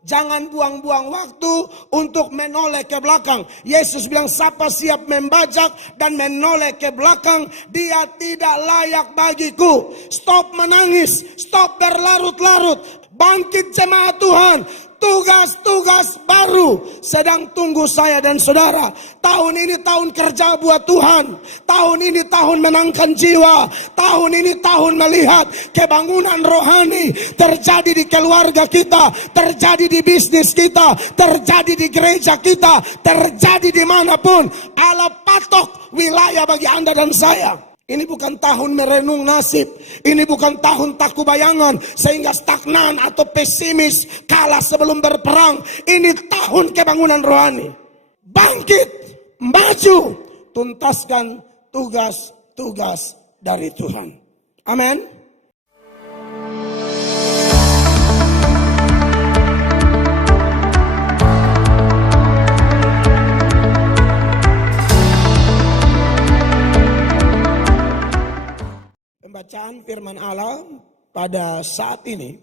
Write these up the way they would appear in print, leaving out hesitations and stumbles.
Jangan buang-buang waktu untuk menoleh ke belakang. Yesus bilang, siapa siap membajak dan menoleh ke belakang, dia tidak layak bagiku. Stop menangis, stop berlarut-larut. Bangkit jemaat Tuhan. Tugas-tugas baru sedang tunggu saya dan saudara. Tahun ini tahun kerja buat Tuhan. Tahun ini tahun menangkan jiwa. Tahun ini tahun melihat kebangunan rohani terjadi di keluarga kita, terjadi di bisnis kita, terjadi di gereja kita, terjadi dimanapun. Allah patok wilayah bagi Anda dan saya. Ini bukan tahun merenung nasib. Ini bukan tahun takut bayangan sehingga stagnan atau pesimis kalah sebelum berperang. Ini tahun kebangunan rohani. Bangkit, maju, tuntaskan tugas-tugas dari Tuhan. Amin. Pembacaan firman Allah pada saat ini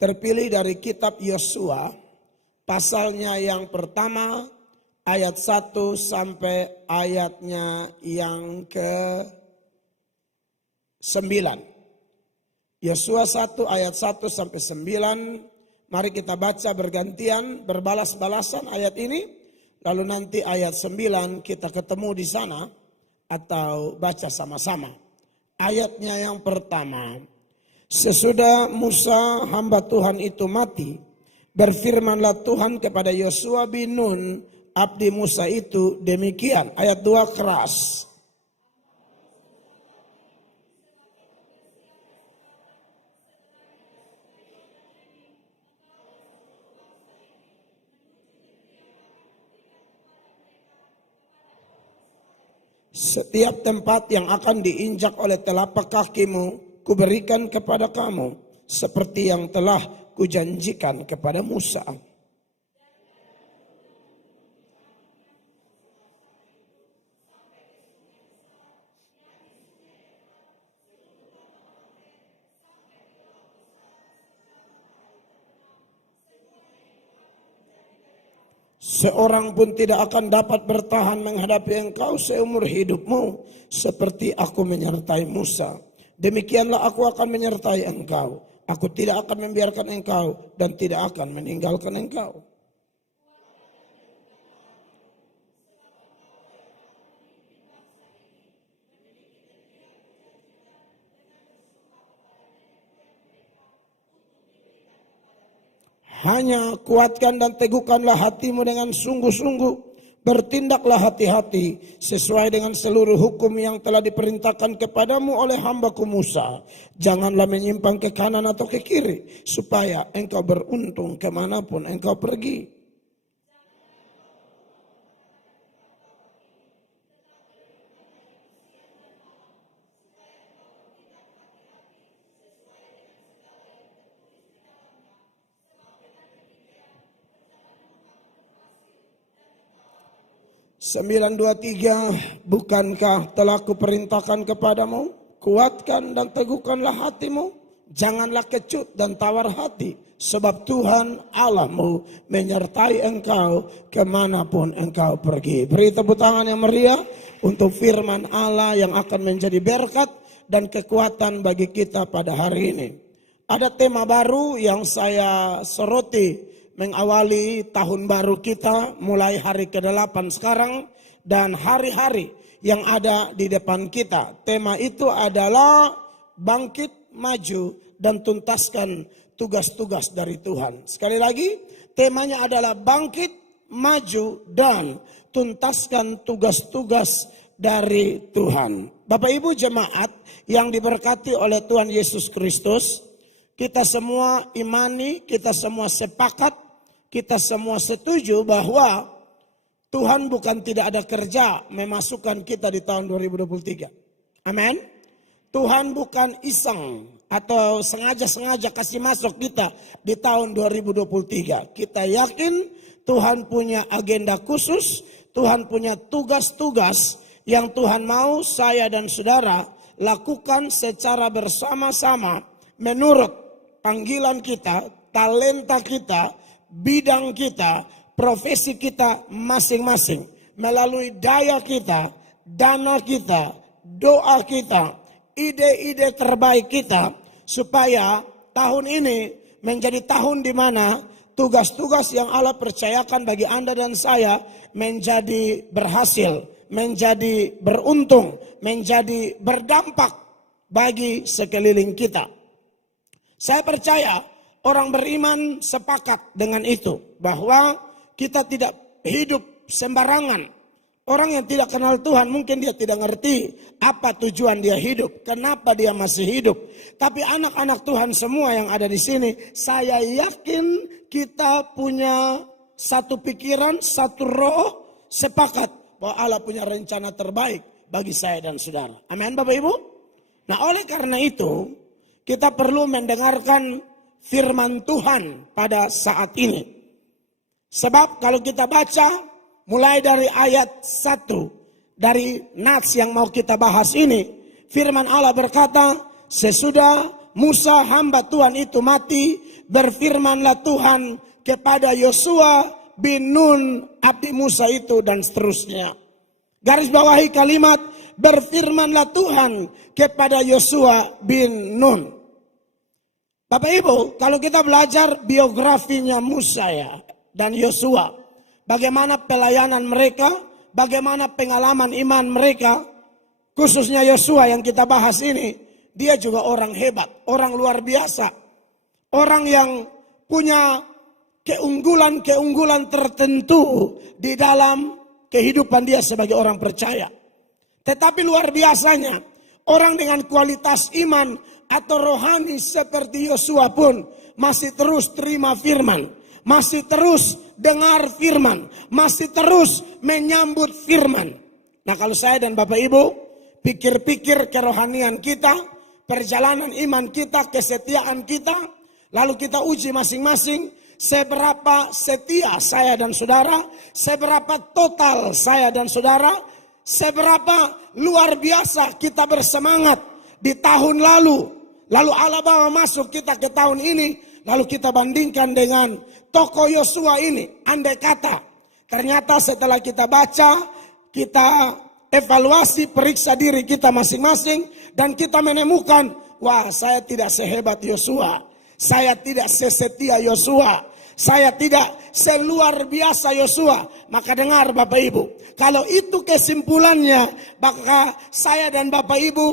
terpilih dari kitab Yosua, pasalnya yang pertama ayat 1 sampai ayatnya yang ke-9. Yosua 1 ayat 1 sampai 9. Mari kita baca bergantian, berbalas-balasan ayat ini. Lalu nanti ayat 9 kita ketemu di sana atau baca sama-sama. Ayatnya yang pertama, sesudah Musa hamba Tuhan itu mati, berfirmanlah Tuhan kepada Yosua bin Nun, abdi Musa itu demikian. Ayat 2 keras. Setiap tempat yang akan diinjak oleh telapak kakimu, kuberikan kepada kamu, seperti yang telah kujanjikan kepada Musa. Seorang pun tidak akan dapat bertahan menghadapi engkau seumur hidupmu, seperti aku menyertai Musa. Demikianlah aku akan menyertai engkau. Aku tidak akan membiarkan engkau dan tidak akan meninggalkan engkau. Hanya kuatkan dan teguhkanlah hatimu dengan sungguh-sungguh. Bertindaklah hati-hati sesuai dengan seluruh hukum yang telah diperintahkan kepadamu oleh hambaku Musa. Janganlah menyimpang ke kanan atau ke kiri, supaya engkau beruntung kemanapun engkau pergi. Sembilan, 2, 3, bukankah telah kuperintahkan kepadamu? Kuatkan dan teguhkanlah hatimu. Janganlah kecut dan tawar hati. Sebab Tuhan Allahmu menyertai engkau kemanapun engkau pergi. Beri tepuk tangan yang meriah untuk firman Allah yang akan menjadi berkat dan kekuatan bagi kita pada hari ini. Ada tema baru yang saya soroti mengawali tahun baru kita mulai hari ke-8 sekarang dan hari-hari yang ada di depan kita. Tema itu adalah bangkit, maju, dan tuntaskan tugas-tugas dari Tuhan. Sekali lagi, temanya adalah bangkit, maju, dan tuntaskan tugas-tugas dari Tuhan. Bapak Ibu jemaat yang diberkati oleh Tuhan Yesus Kristus, kita semua imani, kita semua sepakat, kita semua setuju bahwa Tuhan bukan tidak ada kerja memasukkan kita di tahun 2023. Amin. Tuhan bukan iseng atau sengaja-sengaja kasih masuk kita di tahun 2023. Kita yakin Tuhan punya agenda khusus, Tuhan punya tugas-tugas yang Tuhan mau saya dan saudara lakukan secara bersama-sama menurut panggilan kita, talenta kita, bidang kita, profesi kita masing-masing. Melalui daya kita, dana kita, doa kita, ide-ide terbaik kita. Supaya tahun ini menjadi tahun di mana tugas-tugas yang Allah percayakan bagi Anda dan saya menjadi berhasil, menjadi beruntung, menjadi berdampak bagi sekeliling kita. Saya percaya orang beriman sepakat dengan itu, bahwa kita tidak hidup sembarangan. Orang yang tidak kenal Tuhan mungkin dia tidak ngerti apa tujuan dia hidup, kenapa dia masih hidup. Tapi anak-anak Tuhan semua yang ada di sini, saya yakin kita punya satu pikiran, satu roh, sepakat bahwa Allah punya rencana terbaik bagi saya dan saudara. Amin Bapak Ibu. Nah oleh karena itu kita perlu mendengarkan firman Tuhan pada saat ini. Sebab kalau kita baca mulai dari ayat 1 dari nats yang mau kita bahas ini, firman Allah berkata, sesudah Musa hamba Tuhan itu mati, berfirmanlah Tuhan kepada Yosua bin Nun abdi Musa itu, dan seterusnya. Garis bawahi kalimat berfirmanlah Tuhan kepada Yosua bin Nun. Bapak Ibu, kalau kita belajar biografinya Musa dan Yosua, bagaimana pelayanan mereka, bagaimana pengalaman iman mereka, khususnya Yosua yang kita bahas ini, dia juga orang hebat, orang luar biasa. Orang yang punya keunggulan-keunggulan tertentu di dalam kehidupan dia sebagai orang percaya. Tetapi luar biasanya, orang dengan kualitas iman atau rohani seperti Yosua pun masih terus terima firman, masih terus dengar firman, masih terus menyambut firman. Nah kalau saya dan Bapak Ibu pikir-pikir kerohanian kita, perjalanan iman kita, kesetiaan kita, lalu kita uji masing-masing seberapa setia saya dan saudara, seberapa total saya dan saudara, seberapa luar biasa kita bersemangat di tahun lalu Allah bawa masuk kita ke tahun ini, lalu kita bandingkan dengan tokoh Yosua ini. Andai kata ternyata setelah kita baca, kita evaluasi, periksa diri kita masing-masing, dan kita menemukan, wah saya tidak sehebat Yosua, saya tidak sesetia Yosua, saya tidak seluar biasa Yosua. Maka dengar Bapak Ibu, kalau itu kesimpulannya, maka saya dan Bapak Ibu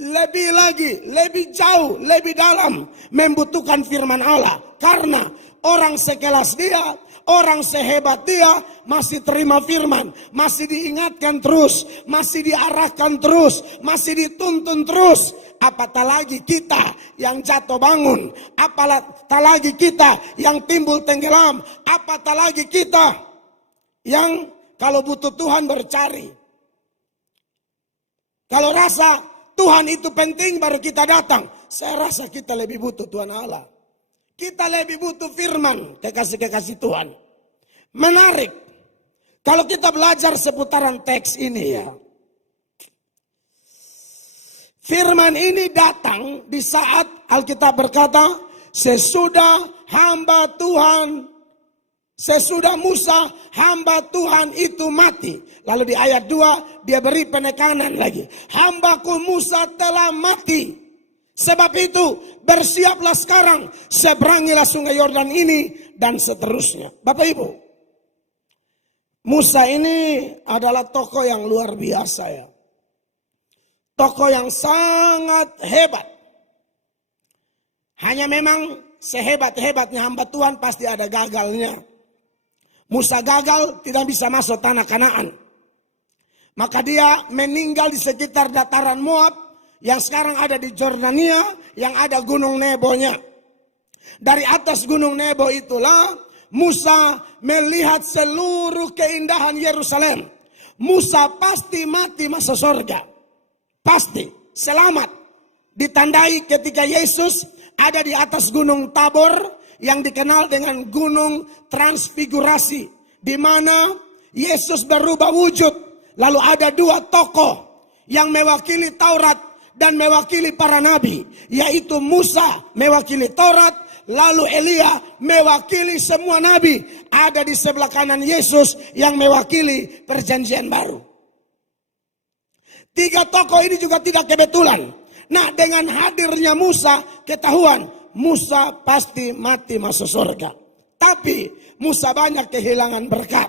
lebih lagi, lebih jauh, lebih dalam membutuhkan firman Allah. Karena orang sekelas dia, orang sehebat dia masih terima firman, masih diingatkan terus, masih diarahkan terus, masih dituntun terus. Apatah lagi kita yang jatuh bangun, apatah lagi kita yang timbul tenggelam, apatah lagi kita yang kalau butuh Tuhan bercari. Kalau rasa Tuhan itu penting baru kita datang, saya rasa kita lebih butuh Tuhan Allah. Kita lebih butuh firman, kekasih-kekasih Tuhan. Menarik. Kalau kita belajar seputaran teks ini firman ini datang di saat Alkitab berkata, sesudah Musa hamba Tuhan itu mati. Lalu di ayat 2 dia beri penekanan lagi. Hambaku Musa telah mati. Sebab itu bersiaplah sekarang, seberangilah sungai Yordan ini, dan seterusnya. Bapak Ibu, Musa ini adalah tokoh yang luar biasa Tokoh yang sangat hebat. Hanya memang sehebat-hebatnya hamba Tuhan pasti ada gagalnya. Musa gagal, tidak bisa masuk tanah Kanaan. Maka dia meninggal di sekitar dataran Moab, yang sekarang ada di Jordania, yang ada gunung Nebonya. Dari atas gunung Nebo itulah Musa melihat seluruh keindahan Yerusalem. Musa pasti mati masuk surga. Pasti selamat. Ditandai ketika Yesus ada di atas gunung Tabor yang dikenal dengan gunung transfigurasi, di mana Yesus berubah wujud. Lalu ada dua tokoh yang mewakili Taurat dan mewakili para nabi, yaitu Musa mewakili Taurat lalu Elia mewakili semua nabi. Ada di sebelah kanan Yesus yang mewakili perjanjian baru. 3 tokoh ini juga tidak kebetulan. Nah, dengan hadirnya Musa, ketahuan Musa pasti mati masuk surga. Tapi Musa banyak kehilangan berkat.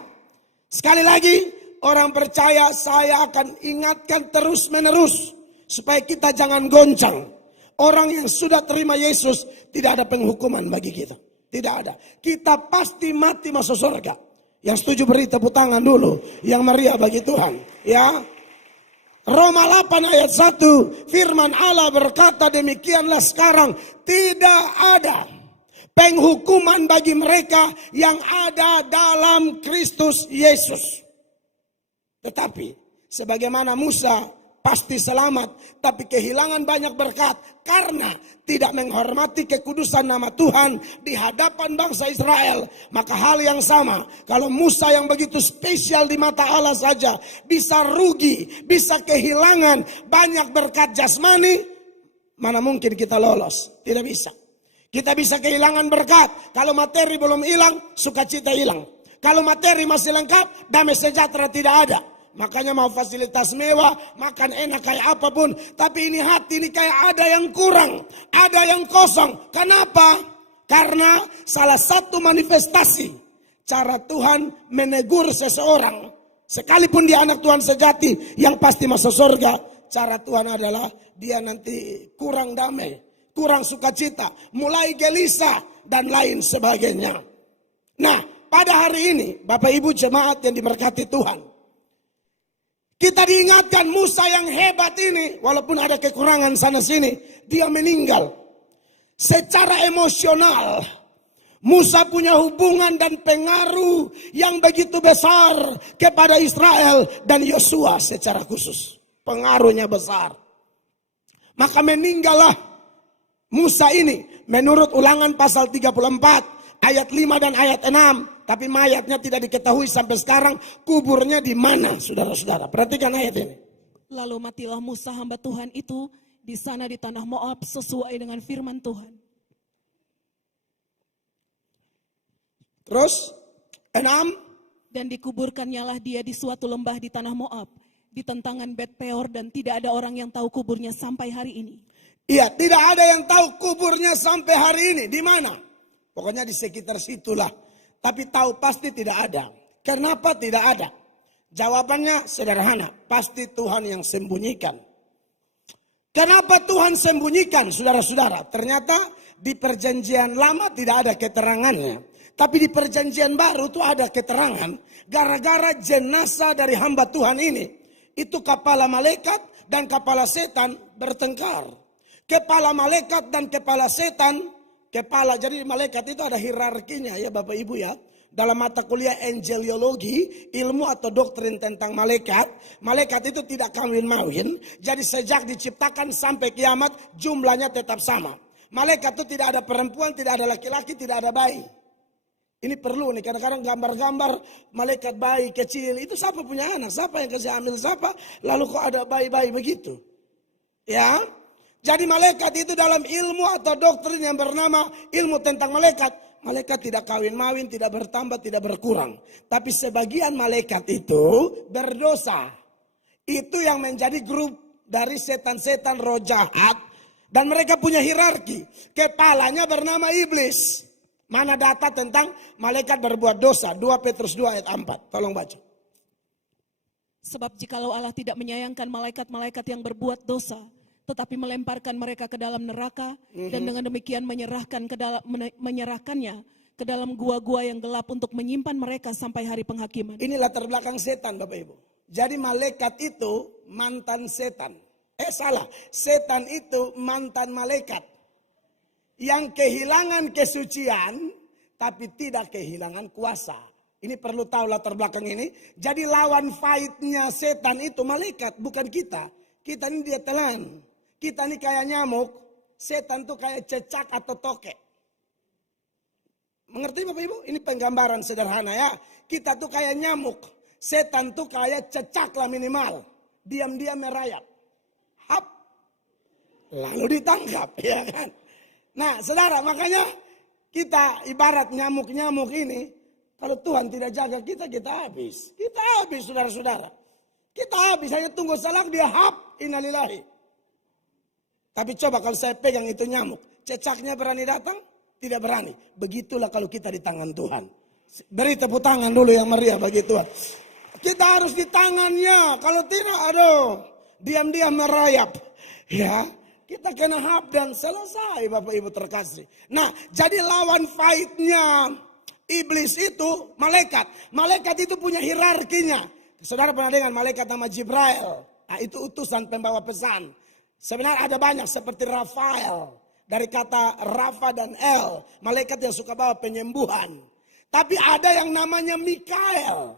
Sekali lagi, orang percaya saya akan ingatkan terus menerus supaya kita jangan goncang. Orang yang sudah terima Yesus tidak ada penghukuman bagi kita. Tidak ada. Kita pasti mati masuk surga. Yang setuju beri tepuk tangan dulu. Yang meriah bagi Tuhan. Ya. Roma 8 ayat 1. Firman Allah berkata demikianlah sekarang. Tidak ada penghukuman bagi mereka yang ada dalam Kristus Yesus. Tetapi sebagaimana Musa pasti selamat, tapi kehilangan banyak berkat karena tidak menghormati kekudusan nama Tuhan di hadapan bangsa Israel. Maka hal yang sama, kalau Musa yang begitu spesial di mata Allah saja bisa rugi, bisa kehilangan banyak berkat jasmani, mana mungkin kita lolos? Tidak bisa. Kita bisa kehilangan berkat kalau materi belum hilang, sukacita hilang. Kalau materi masih lengkap, damai sejahtera tidak ada. Makanya mau fasilitas mewah, makan enak kayak apapun. Tapi ini hati ini kayak ada yang kurang, ada yang kosong. Kenapa? Karena salah satu manifestasi cara Tuhan menegur seseorang, sekalipun dia anak Tuhan sejati yang pasti masuk surga, cara Tuhan adalah dia nanti kurang damai, kurang sukacita, mulai gelisah dan lain sebagainya. Nah, pada hari ini Bapak Ibu jemaat yang diberkati Tuhan, kita diingatkan Musa yang hebat ini, walaupun ada kekurangan sana sini, dia meninggal. Secara emosional, Musa punya hubungan dan pengaruh yang begitu besar kepada Israel dan Yosua secara khusus. Pengaruhnya besar. Maka meninggallah Musa ini menurut Ulangan pasal 34 ayat 5 dan ayat 6. Tapi mayatnya tidak diketahui sampai sekarang kuburnya di mana, saudara-saudara. Perhatikan ayat ini. Lalu matilah Musa hamba Tuhan itu di sana di tanah Moab sesuai dengan firman Tuhan. Terus 6. Dan dikuburkannya lah dia di suatu lembah di tanah Moab, di tentangan Bet Peor, dan tidak ada orang yang tahu kuburnya sampai hari ini. Iya, tidak ada yang tahu kuburnya sampai hari ini. Di mana? Pokoknya di sekitar situlah. Tapi tahu pasti tidak ada. Kenapa tidak ada? Jawabannya sederhana. Pasti Tuhan yang sembunyikan. Kenapa Tuhan sembunyikan, saudara-saudara? Ternyata di perjanjian lama tidak ada keterangannya. Tapi di perjanjian baru itu ada keterangan. Gara-gara jenazah dari hamba Tuhan ini. Itu kepala malaikat dan kepala setan bertengkar. Kepala malaikat dan kepala setan. Jadi malaikat itu ada hierarkinya ya Bapak Ibu ya. Dalam mata kuliah angeliologi, ilmu atau doktrin tentang malaikat. Malaikat itu tidak kawin-mawin. Jadi sejak diciptakan sampai kiamat jumlahnya tetap sama. Malaikat itu tidak ada perempuan, tidak ada laki-laki, tidak ada bayi. Ini perlu nih, kadang-kadang gambar-gambar malaikat bayi kecil. Itu siapa punya anak, siapa yang kasih hamil siapa. Lalu kok ada bayi-bayi begitu. Ya. Jadi malaikat itu dalam ilmu atau doktrin yang bernama ilmu tentang malaikat. Malaikat tidak kawin-mawin, tidak bertambah, tidak berkurang. Tapi sebagian malaikat itu berdosa. Itu yang menjadi grup dari setan-setan roh jahat. Dan mereka punya hierarki. Kepalanya bernama iblis. Mana data tentang malaikat berbuat dosa? 2 Petrus 2 ayat 4. Tolong baca. Sebab jikalau Allah tidak menyayangkan malaikat-malaikat yang berbuat dosa, tetapi melemparkan mereka ke dalam neraka, dan dengan demikian menyerahkannya ke dalam gua-gua yang gelap untuk menyimpan mereka sampai hari penghakiman. Ini latar belakang setan Bapak Ibu. Jadi malaikat itu mantan setan. Salah, setan itu mantan malaikat. Yang kehilangan kesucian tapi tidak kehilangan kuasa. Ini perlu tahu latar belakang ini. Jadi lawan fight-nya setan itu malaikat, bukan kita. Kita ini dia telan. Kita ini kayak nyamuk, setan tuh kayak cecak atau tokek. Mengerti Bapak Ibu? Ini penggambaran sederhana ya. Kita tuh kayak nyamuk, setan tuh kayak cecak lah minimal. Diam-diam merayap. Hap. Lalu ditangkap, ya kan? Nah saudara, makanya Kita ibarat nyamuk-nyamuk ini, kalau Tuhan tidak jaga kita, kita habis. Kita habis, saudara-saudara. Kita habis, hanya tunggu salah dia hap, innalillahi. Tapi coba kalau saya pegang itu nyamuk, cecaknya berani datang? Tidak berani. Begitulah kalau kita di tangan Tuhan. Beri tepuk tangan dulu yang meriah bagi Tuhan. Kita harus di tangannya. Kalau tidak, aduh, diam-diam merayap. Ya, kita kena hap dan selesai Bapak Ibu terkasih. Nah, jadi lawan fight-nya iblis itu malaikat. Malaikat itu punya hierarkinya. Saudara pernah dengar malaikat nama Jibril. Nah, itu utusan pembawa pesan. Sebenarnya ada banyak seperti Rafael. Dari kata Rafa dan El. Malaikat yang suka bawa penyembuhan. Tapi ada yang namanya Mikael.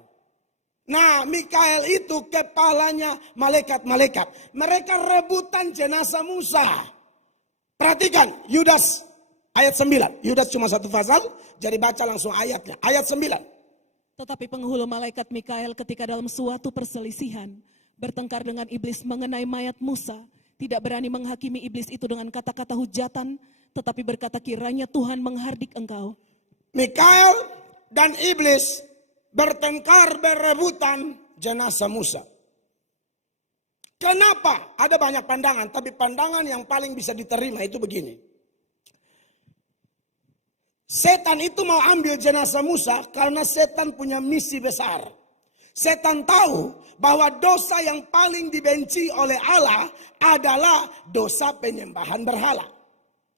Nah, Mikael itu kepalanya malaikat-malaikat. Mereka rebutan jenazah Musa. Perhatikan, Yudas ayat 9. Yudas cuma satu pasal, jadi baca langsung ayatnya. Ayat 9. Tetapi penghulu malaikat Mikael ketika dalam suatu perselisihan bertengkar dengan iblis mengenai mayat Musa, tidak berani menghakimi iblis itu dengan kata-kata hujatan, tetapi berkata kiranya Tuhan menghardik engkau. Mikael dan iblis bertengkar berebutan jenazah Musa. Kenapa? Ada banyak pandangan, tapi pandangan yang paling bisa diterima itu begini. Setan itu mau ambil jenazah Musa karena setan punya misi besar. Setan tahu bahwa dosa yang paling dibenci oleh Allah adalah dosa penyembahan berhala.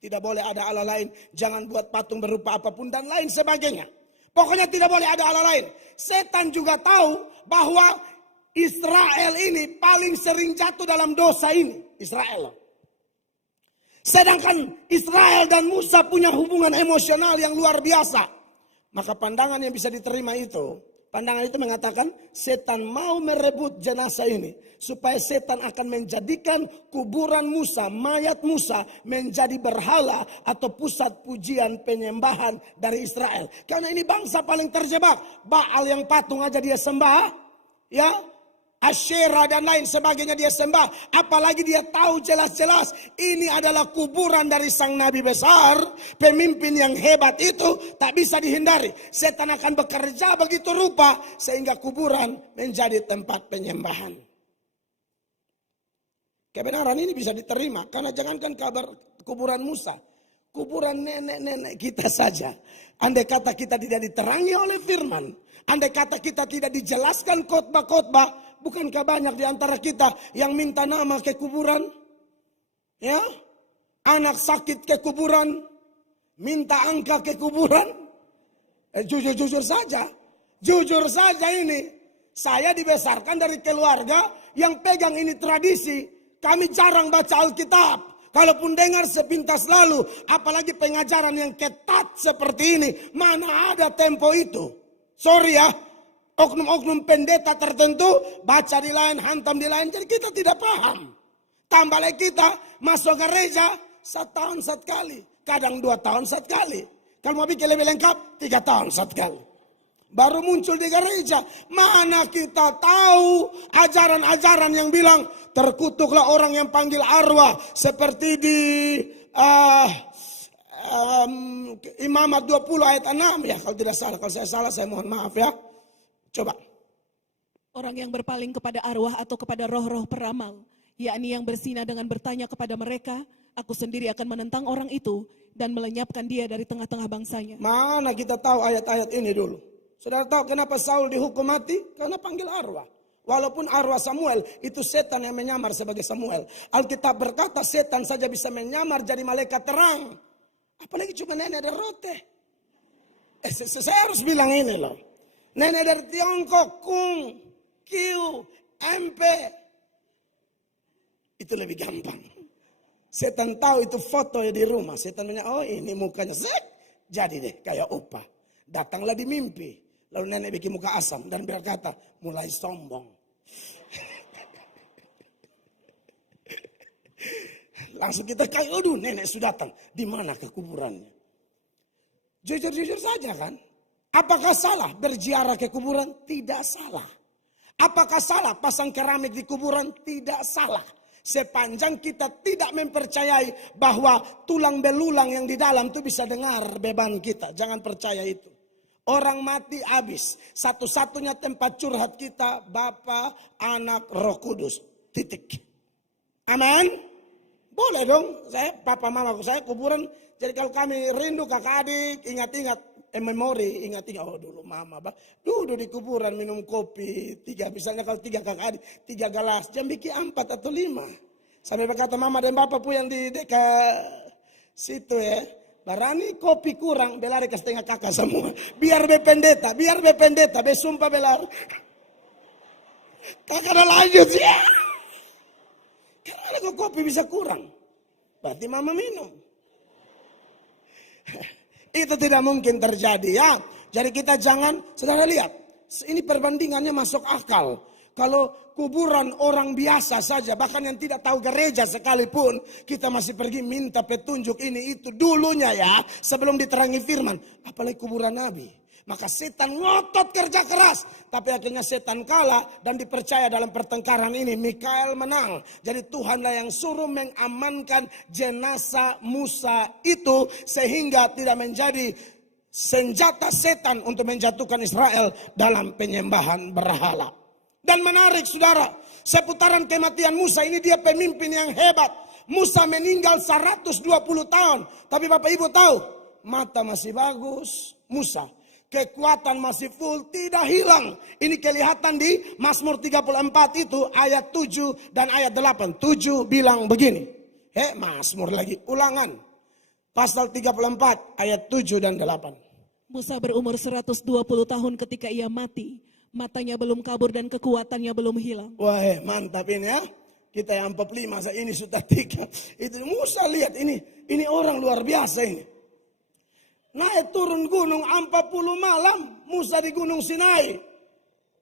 Tidak boleh ada Allah lain, jangan buat patung berupa apapun dan lain sebagainya. Pokoknya tidak boleh ada Allah lain. Setan juga tahu bahwa Israel ini paling sering jatuh dalam dosa ini. Israel. Sedangkan Israel dan Musa punya hubungan emosional yang luar biasa. Maka pandangan yang bisa diterima itu. Pandangan itu mengatakan setan mau merebut jenazah ini. Supaya setan akan menjadikan kuburan Musa, mayat Musa menjadi berhala atau pusat pujian penyembahan dari Israel. Karena ini bangsa paling terjebak. Baal yang patung aja dia sembah. Ya, Asyera dan lain sebagainya dia sembah. Apalagi dia tahu jelas-jelas ini adalah kuburan dari sang nabi besar. Pemimpin yang hebat itu tak bisa dihindari. Setan akan bekerja begitu rupa sehingga kuburan menjadi tempat penyembahan. Kebenaran ini bisa diterima karena jangankan kabar kuburan Musa. Kuburan nenek-nenek kita saja. Andai kata kita tidak diterangi oleh firman. Andai kata kita tidak dijelaskan khotbah-khotbah. Bukankah banyak di antara kita yang minta nama ke kuburan? Ya, anak sakit ke kuburan, minta angka ke kuburan. Jujur saja ini. Saya dibesarkan dari keluarga yang pegang ini tradisi. Kami jarang baca Alkitab. Kalaupun dengar sepintas lalu, apalagi pengajaran yang ketat seperti ini, mana ada tempo itu? Sorry ya. Oknum-oknum pendeta tertentu baca di lain, hantam di lain, jadi kita tidak paham. Tambah lagi kita masuk gereja 1 tahun 1 kali, kadang 2 tahun 1 kali. Kalau mau bikin lebih lengkap 3 tahun 1 kali. Baru muncul di gereja. Mana kita tahu ajaran-ajaran yang bilang terkutuklah orang yang panggil arwah. Seperti di Imamat 20 ayat 6 ya kalau tidak salah. Kalau saya salah saya mohon maaf ya. Coba. Orang yang berpaling kepada arwah atau kepada roh-roh peramal, yakni yang berzina dengan bertanya kepada mereka, aku sendiri akan menentang orang itu dan melenyapkan dia dari tengah-tengah bangsanya. Mana kita tahu ayat-ayat ini dulu? Saudara tahu kenapa Saul dihukum mati? Karena panggil arwah. Walaupun arwah Samuel itu setan yang menyamar sebagai Samuel. Alkitab berkata setan saja bisa menyamar jadi malaikat terang. Apalagi cuma nenek dan rote. Saya harus bilang ini loh. Nenek dari Tiongkok, Kung, Kiu, MP. Itu lebih gampang. Setan tahu itu foto di rumah. Setan bilang, oh ini mukanya. Jadi deh kayak opa. Datanglah di mimpi. Lalu nenek bikin muka asam dan berkata, mulai sombong. Langsung kita kayak, aduh nenek sudah datang. Di mana kekuburannya? Jujur-jujur saja kan. Apakah salah berziarah ke kuburan? Tidak salah. Apakah salah pasang keramik di kuburan? Tidak salah. Sepanjang kita tidak mempercayai bahwa tulang belulang yang di dalam itu bisa dengar beban kita. Jangan percaya itu. Orang mati habis. Satu-satunya tempat curhat kita Bapa, Anak, Roh Kudus. Titik. Amin. Boleh dong. Papa mamaku saya kuburan. Jadi kalau kami rindu kakak adik, ingat-ingat. Memori, ingat-ingat. Oh dulu mama, duduk di kuburan minum kopi. 3, misalnya kalau 3 kakak adik, 3 gelas. Jam bikin 4 atau 5. Sampai berkata mama dan bapak pun yang di dekat situ ya. Barani kopi kurang, belari ke setengah kakak semua. Biar be pendeta, be sumpah belar. Kakak udah lanjut ya. Karena kok kopi bisa kurang. Berarti mama minum. Itu tidak mungkin terjadi ya. Jadi kita jangan, saudara lihat. Ini perbandingannya masuk akal. Kalau kuburan orang biasa saja, bahkan yang tidak tahu gereja sekalipun, kita masih pergi minta petunjuk ini itu dulunya ya, sebelum diterangi firman. Apalagi kuburan Nabi. Maka setan ngotot kerja keras. Tapi akhirnya setan kalah dan dipercaya dalam pertengkaran ini. Mikael menang. Jadi Tuhanlah yang suruh mengamankan jenazah Musa itu. Sehingga tidak menjadi senjata setan untuk menjatuhkan Israel dalam penyembahan berhala. Dan menarik saudara. Seputaran kematian Musa ini dia pemimpin yang hebat. Musa meninggal 120 tahun. Tapi Bapak Ibu tahu. Mata masih bagus. Musa. Kekuatan masih full, tidak hilang. Ini kelihatan di Mazmur 34 itu ayat 7 dan ayat 8. 7 bilang begini. Mazmur lagi, ulangan. Pasal 34 ayat 7 dan 8. Musa berumur 120 tahun ketika ia mati. Matanya belum kabur dan kekuatannya belum hilang. Wah mantap ini ya. Kita yang 45, ini sudah 3. Itu Musa lihat ini orang luar biasa ini. Naik turun gunung 40 malam. Musa di Gunung Sinai.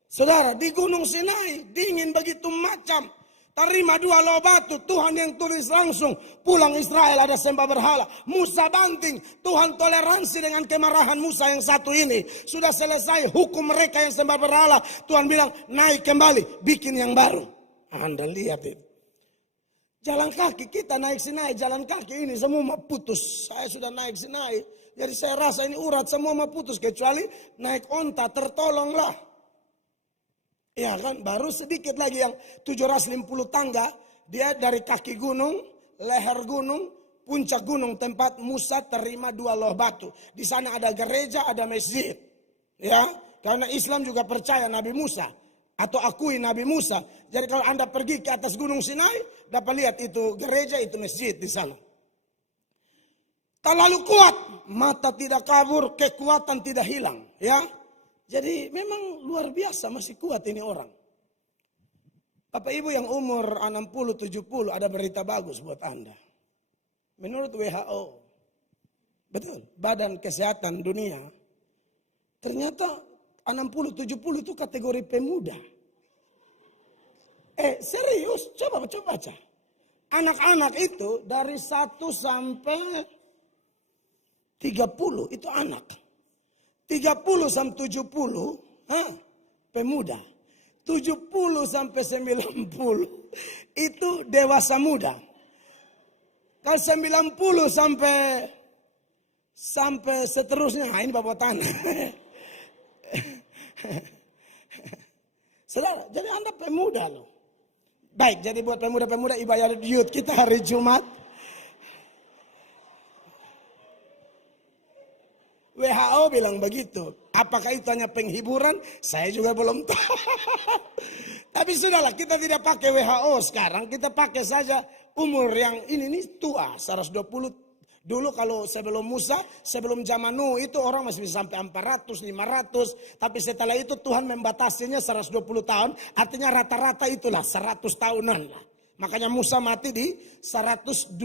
Saudara, di Gunung Sinai dingin begitu macam. Terima 2 loh batu. Tuhan yang tulis langsung. Pulang Israel ada sembah berhala. Musa banting. Tuhan toleransi dengan kemarahan Musa yang satu ini. Sudah selesai hukum mereka yang sembah berhala. Tuhan bilang naik kembali. Bikin yang baru. Anda lihat itu. Jalan kaki kita naik Sinai. Jalan kaki ini semua mau putus. Saya sudah naik Sinai. Jadi saya rasa ini urat semua mau putus. Kecuali naik onta tertolonglah. Ya kan baru sedikit lagi yang 750 tangga. Dia dari kaki gunung, leher gunung, puncak gunung tempat Musa terima 2 loh batu. Di sana ada gereja, ada masjid. Ya, karena Islam juga percaya Nabi Musa. Atau akui Nabi Musa. Jadi kalau Anda pergi ke atas Gunung Sinai, dapat lihat itu gereja, itu masjid di sana. Terlalu kuat, mata tidak kabur, kekuatan tidak hilang. Ya, jadi memang luar biasa masih kuat ini orang. Bapak Ibu yang umur 60-70 ada berita bagus buat Anda. Menurut WHO, betul, Badan Kesehatan Dunia, ternyata 60-70 itu kategori pemuda. Serius, coba baca. Anak-anak itu dari 1 sampai 30 itu anak. 30 sampai 70 pemuda. 70 sampai 90 itu dewasa muda. Kalau 90 sampai seterusnya, ini bapak tanah. Saudara, jadi Anda pemuda loh. Baik, jadi buat pemuda-pemuda ibadah youth kita hari Jumat. WHO bilang begitu. Apakah itu hanya penghiburan? Saya juga belum tahu. Tapi sudahlah, kita tidak pakai WHO sekarang. Kita pakai saja umur yang ini tua, 120. Dulu kalau sebelum Musa, sebelum zaman Nuh itu orang masih bisa sampai 400, 500. Tapi setelah itu Tuhan membatasinya 120 tahun. Artinya rata-rata itulah 100 tahunan lah. Makanya Musa mati di 120.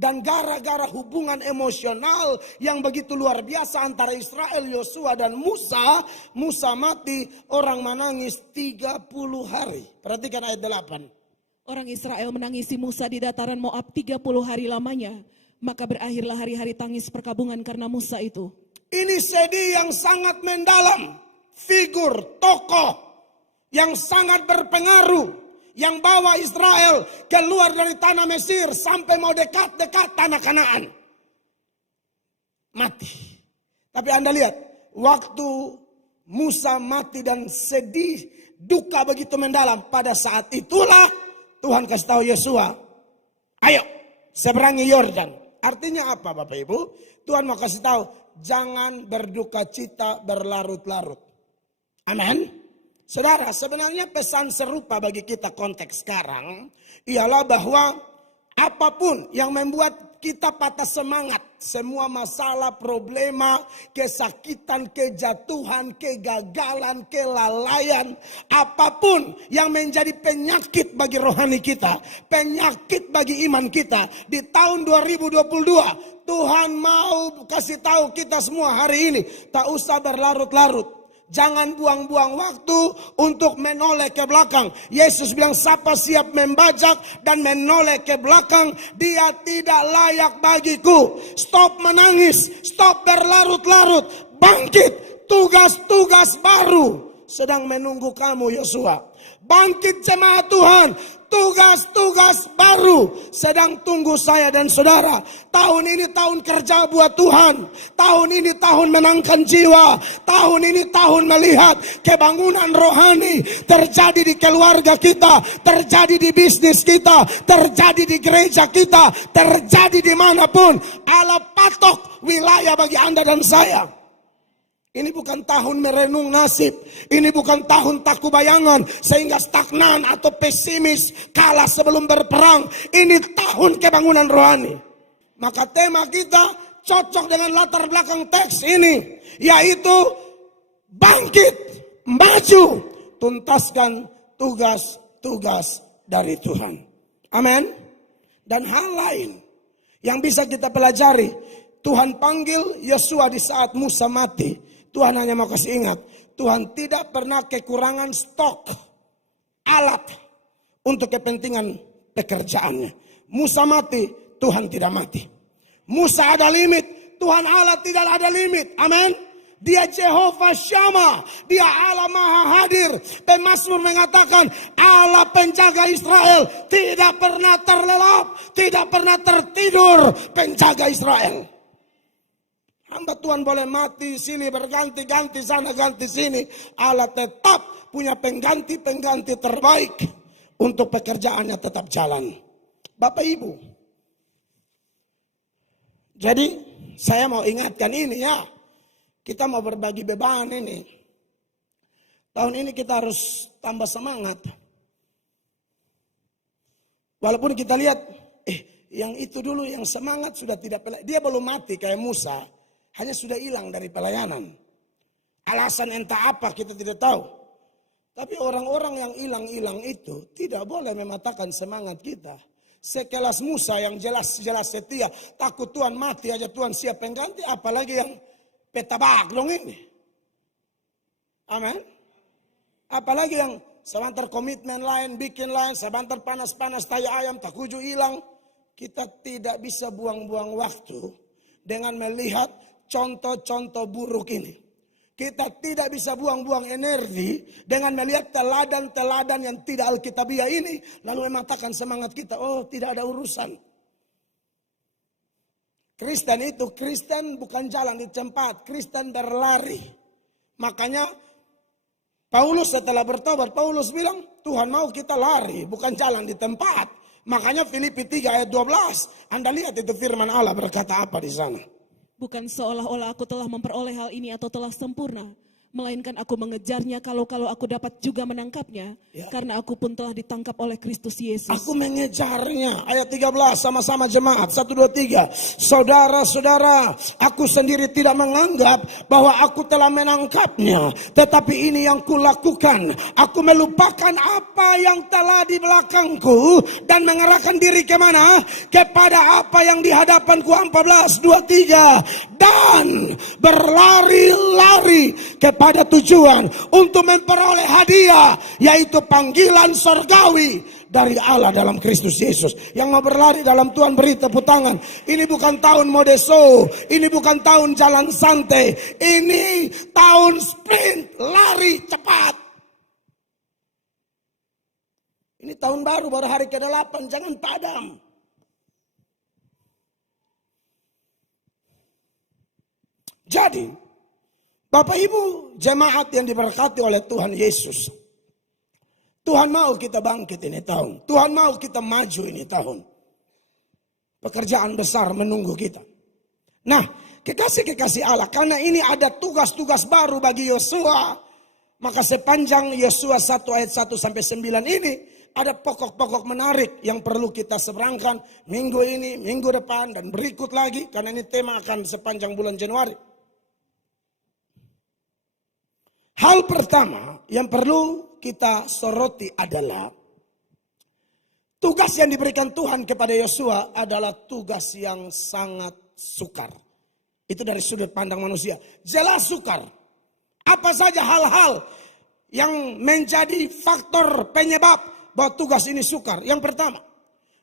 Dan gara-gara hubungan emosional yang begitu luar biasa antara Israel, Yosua dan Musa. Musa mati, orang menangis 30 hari. Perhatikan ayat 8. Orang Israel menangisi Musa di dataran Moab 30 hari lamanya. Maka berakhirlah hari-hari tangis perkabungan karena Musa itu. Ini sedih yang sangat mendalam. Figur, tokoh yang sangat berpengaruh. yang bawa Israel keluar dari tanah Mesir sampai mau dekat-dekat tanah Kanaan. Mati. Tapi Anda lihat, waktu Musa mati dan sedih, duka begitu mendalam, pada saat itulah Tuhan kasih tahu Yosua, ayo seberangi Yordan. Artinya apa Bapak Ibu? Tuhan mau kasih tahu, jangan berduka cita berlarut-larut. Amin. Saudara, sebenarnya pesan serupa bagi kita konteks sekarang ialah bahwa apapun yang membuat kita patah semangat, semua masalah, problema, kesakitan, kejatuhan, kegagalan, kelalaian, apapun yang menjadi penyakit bagi rohani kita, penyakit bagi iman kita di tahun 2022, Tuhan mau kasih tahu kita semua hari ini, tak usah berlarut-larut. Jangan buang-buang waktu untuk menoleh ke belakang. Yesus bilang, siapa siap membajak dan menoleh ke belakang, dia tidak layak bagiku. Stop menangis, stop berlarut-larut, bangkit. Tugas-tugas baru sedang menunggu kamu Yosua. Bangkit jemaat Tuhan, tugas-tugas baru sedang tunggu saya dan saudara. Tahun ini tahun kerja buat Tuhan. Tahun ini tahun menangkan jiwa. Tahun ini tahun melihat kebangunan rohani terjadi di keluarga kita, terjadi di bisnis kita, terjadi di gereja kita, terjadi dimanapun. Allah patok wilayah bagi Anda dan saya. Ini bukan tahun merenung nasib. Ini bukan tahun takut bayangan sehingga stagnan atau pesimis kalah sebelum berperang. Ini tahun kebangunan rohani. Maka tema kita cocok dengan latar belakang teks ini, yaitu bangkit, maju, tuntaskan tugas-tugas dari Tuhan. Amin. Dan hal lain yang bisa kita pelajari, Tuhan panggil Yosua di saat Musa mati. Tuhan hanya mau kasih ingat, Tuhan tidak pernah kekurangan stok alat untuk kepentingan pekerjaannya. Musa mati, Tuhan tidak mati. Musa ada limit, Tuhan Allah tidak ada limit. Amin. Dia Jehovah Shammah, dia Allah Maha Hadir. Pemazmur mengatakan, Allah penjaga Israel tidak pernah terlelap, tidak pernah tertidur penjaga Israel. Hamba Tuhan boleh mati, sini berganti-ganti, sana ganti sini. Allah tetap punya pengganti-pengganti terbaik untuk pekerjaannya tetap jalan. Bapak Ibu. Jadi saya mau ingatkan ini ya. Kita mau berbagi beban ini. Tahun ini kita harus tambah semangat. Walaupun kita lihat, yang itu dulu yang semangat sudah tidak, dia belum mati kayak Musa. Hanya sudah hilang dari pelayanan. Alasan entah apa kita tidak tahu. Tapi orang-orang yang hilang-hilang itu tidak boleh mematahkan semangat kita. Sekelas Musa yang jelas-jelas setia, takut Tuhan mati aja Tuhan siap pengganti, apalagi yang petabak dong ini. Amin. Apalagi yang sebentar komitmen lain, bikin lain, sebentar panas-panas tai ayam, tak kuju hilang. Kita tidak bisa buang-buang waktu dengan melihat contoh-contoh buruk ini. Kita tidak bisa buang-buang energi dengan melihat teladan-teladan yang tidak alkitabiah ini. Lalu mematahkan semangat kita. Oh, tidak ada urusan. Kristen bukan jalan di tempat. Kristen berlari. Makanya Paulus setelah bertobat, Paulus bilang, Tuhan mau kita lari, bukan jalan di tempat. Makanya Filipi 3 ayat 12. Anda lihat itu firman Allah berkata apa di sana. Bukan seolah-olah aku telah memperoleh hal ini atau telah sempurna, melainkan aku mengejarnya kalau aku dapat juga menangkapnya, karena aku pun telah ditangkap oleh Kristus Yesus. Aku mengejarnya. Ayat 13 sama-sama jemaat. 1, 2, 3. Saudara-saudara, aku sendiri tidak menganggap bahwa aku telah menangkapnya, tetapi ini yang kulakukan. Aku melupakan apa yang telah di belakangku dan mengerahkan diri kemana? Kepada apa yang di hadapanku. 14, 2, 3. Dan berlari-lari kepada tujuan untuk memperoleh hadiah, yaitu panggilan surgawi dari Allah dalam Kristus Yesus. Yang mau berlari dalam Tuhan beri tepuk tangan. Ini bukan tahun mode show, ini bukan tahun jalan santai, ini tahun sprint, lari cepat. Ini tahun baru hari ke-8, jangan padam. Jadi, Bapak Ibu jemaat yang diberkati oleh Tuhan Yesus. Tuhan mau kita bangkit ini tahun. Tuhan mau kita maju ini tahun. Pekerjaan besar menunggu kita. Nah, kekasih-kekasih Allah, karena ini ada tugas-tugas baru bagi Yosua, maka sepanjang Yosua 1 ayat 1 sampai 9 ini ada pokok-pokok menarik yang perlu kita seberangkan minggu ini, minggu depan, dan berikut lagi, karena ini tema akan sepanjang bulan Januari. Hal pertama yang perlu kita soroti adalah tugas yang diberikan Tuhan kepada Yosua adalah tugas yang sangat sukar. Itu dari sudut pandang manusia. Jelas sukar. Apa saja hal-hal yang menjadi faktor penyebab bahwa tugas ini sukar. Yang pertama,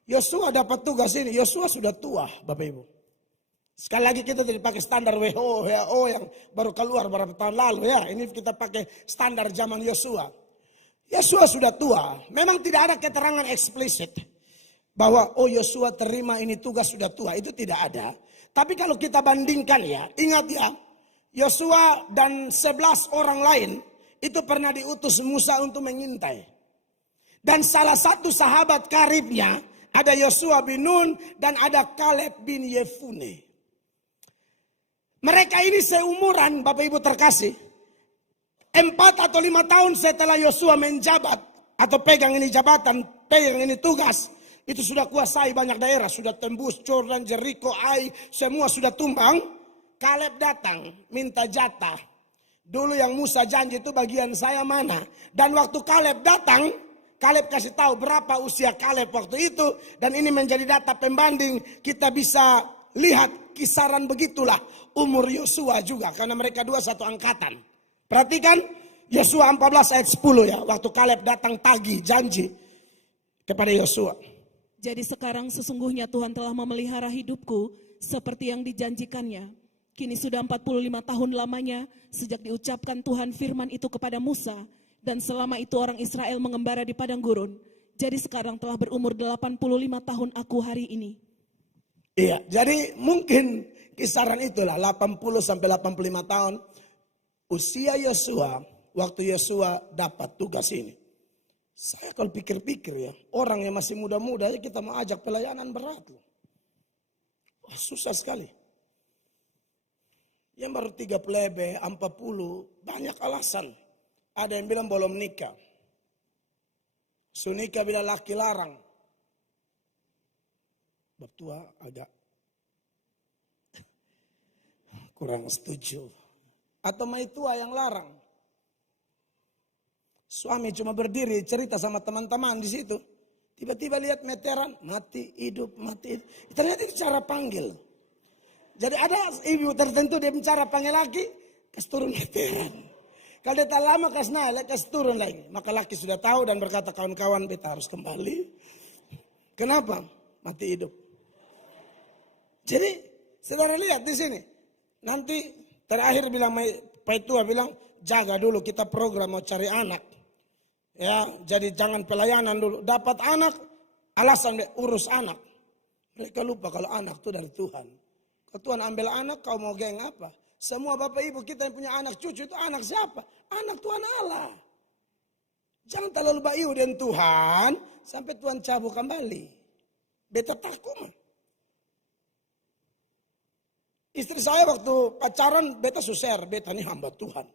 Yosua dapat tugas ini. Yosua sudah tua, Bapak Ibu. Sekali lagi kita tidak pakai standar WHO yang baru keluar beberapa tahun lalu ya. Ini kita pakai standar zaman Yosua. Yosua sudah tua. Memang tidak ada keterangan eksplisit bahwa Yosua terima ini tugas sudah tua. Itu tidak ada. Tapi kalau kita bandingkan ya, ingat ya, Yosua dan 11 orang lain itu pernah diutus Musa untuk mengintai. Dan salah satu sahabat karibnya ada Yosua bin Nun dan ada Kaleb bin Yefune. Mereka ini seumuran, Bapak Ibu terkasih. 4 atau 5 tahun setelah Yosua menjabat atau pegang ini jabatan, pegang ini tugas, itu sudah kuasai banyak daerah, sudah tembus Jordan, Jericho, Ai, semua sudah tumbang. Kaleb datang minta jatah. Dulu yang Musa janji itu bagian saya mana? Dan waktu Kaleb datang, Kaleb kasih tahu berapa usia Kaleb waktu itu, dan ini menjadi data pembanding. Kita bisa lihat kisaran begitulah umur Yosua juga, karena mereka dua satu angkatan. Perhatikan Yosua 14 ayat 10 ya, waktu Kaleb datang tagih janji kepada Yosua. Jadi sekarang sesungguhnya Tuhan telah memelihara hidupku seperti yang dijanjikannya. Kini sudah 45 tahun lamanya sejak diucapkan Tuhan firman itu kepada Musa. Dan selama itu orang Israel mengembara di padang gurun. Jadi sekarang telah berumur 85 tahun aku hari ini. Iya, jadi mungkin kisaran itulah 80 sampai 85 tahun usia Yosua waktu Yosua dapat tugas ini. Saya kalau pikir-pikir ya, orang yang masih muda-muda ya kita mau ajak pelayanan berat loh. Wah, susah sekali. Yang baru 30, 40, banyak alasan. Ada yang bilang belum nikah. Sunika bila laki larang. Bab tua agak kurang setuju. Atau mai tua yang larang. Suami cuma berdiri cerita sama teman-teman di situ. Tiba-tiba lihat meteran, mati, hidup, mati. Ternyata itu cara panggil. Jadi ada ibu tertentu dia bicara panggil laki, kasih turun meteran. Kalau dia tak lama kasih naik, kasih turun lagi. Maka laki sudah tahu dan berkata kawan-kawan beta harus kembali. Kenapa? Mati hidup. Jadi saudara lihat di sini. Nanti terakhir bilang, Pak Tua bilang jaga dulu kita program mau cari anak. Ya, jadi jangan pelayanan dulu. Dapat anak, alasan urus anak. Mereka lupa kalau anak itu dari Tuhan. Kalau Tuhan ambil anak, kau mau geng apa? Semua bapak ibu kita yang punya anak cucu itu anak siapa? Anak Tuhan Allah. Jangan terlalu bayu dengan Tuhan sampai Tuhan cabut kembali. Beta takut. Istri saya waktu pacaran, beta suser, beta ini hamba Tuhan.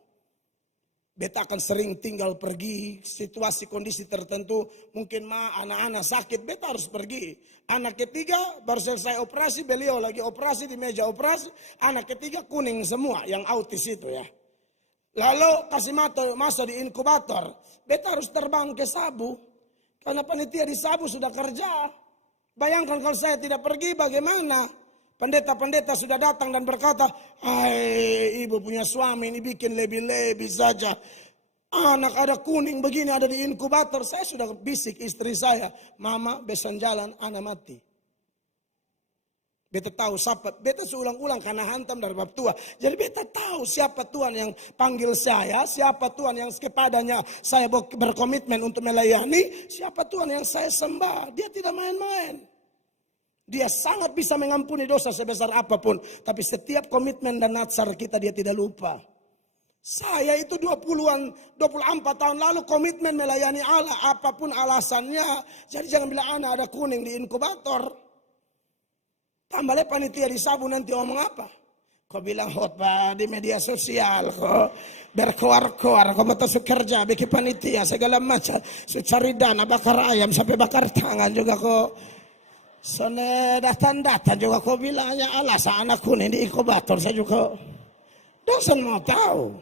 Beta akan sering tinggal pergi, situasi kondisi tertentu, mungkin anak-anak sakit, beta harus pergi. Anak ketiga baru selesai operasi, beliau lagi operasi di meja operasi, anak ketiga kuning semua yang autis itu ya. Lalu kasih masuk di inkubator, beta harus terbang ke Sabu, karena panitia di Sabu sudah kerja. Bayangkan kalau saya tidak pergi bagaimana? Pendeta-pendeta sudah datang dan berkata, hai ibu punya suami ini bikin lebih-lebih saja. Anak ada kuning begini ada di inkubator. Saya sudah bisik istri saya, mama besan jalan anak mati. Beta tahu siapa, beta seulang-ulang karena hantam dari bab tua. Jadi beta tahu siapa Tuhan yang panggil saya, siapa Tuhan yang kepadanya saya berkomitmen untuk melayani, siapa Tuhan yang saya sembah. Dia tidak main-main. Dia sangat bisa mengampuni dosa sebesar apapun. Tapi setiap komitmen dan nazar kita dia tidak lupa. Saya itu 24 tahun lalu komitmen melayani Allah apapun alasannya. Jadi jangan bilang anak ada kuning di inkubator. Tambah le panitia di Sabu nanti ngomong apa? Kau bilang khotbah di media sosial, kau berkoar-koar, kau mau tasuk kerja, bikin panitia segala macam, cari dana bakar ayam sampai bakar tangan juga kau. Soalnya datang juga kau bilangnya alasan anak kuning di inkubator saya juga. Dosen mau tahu.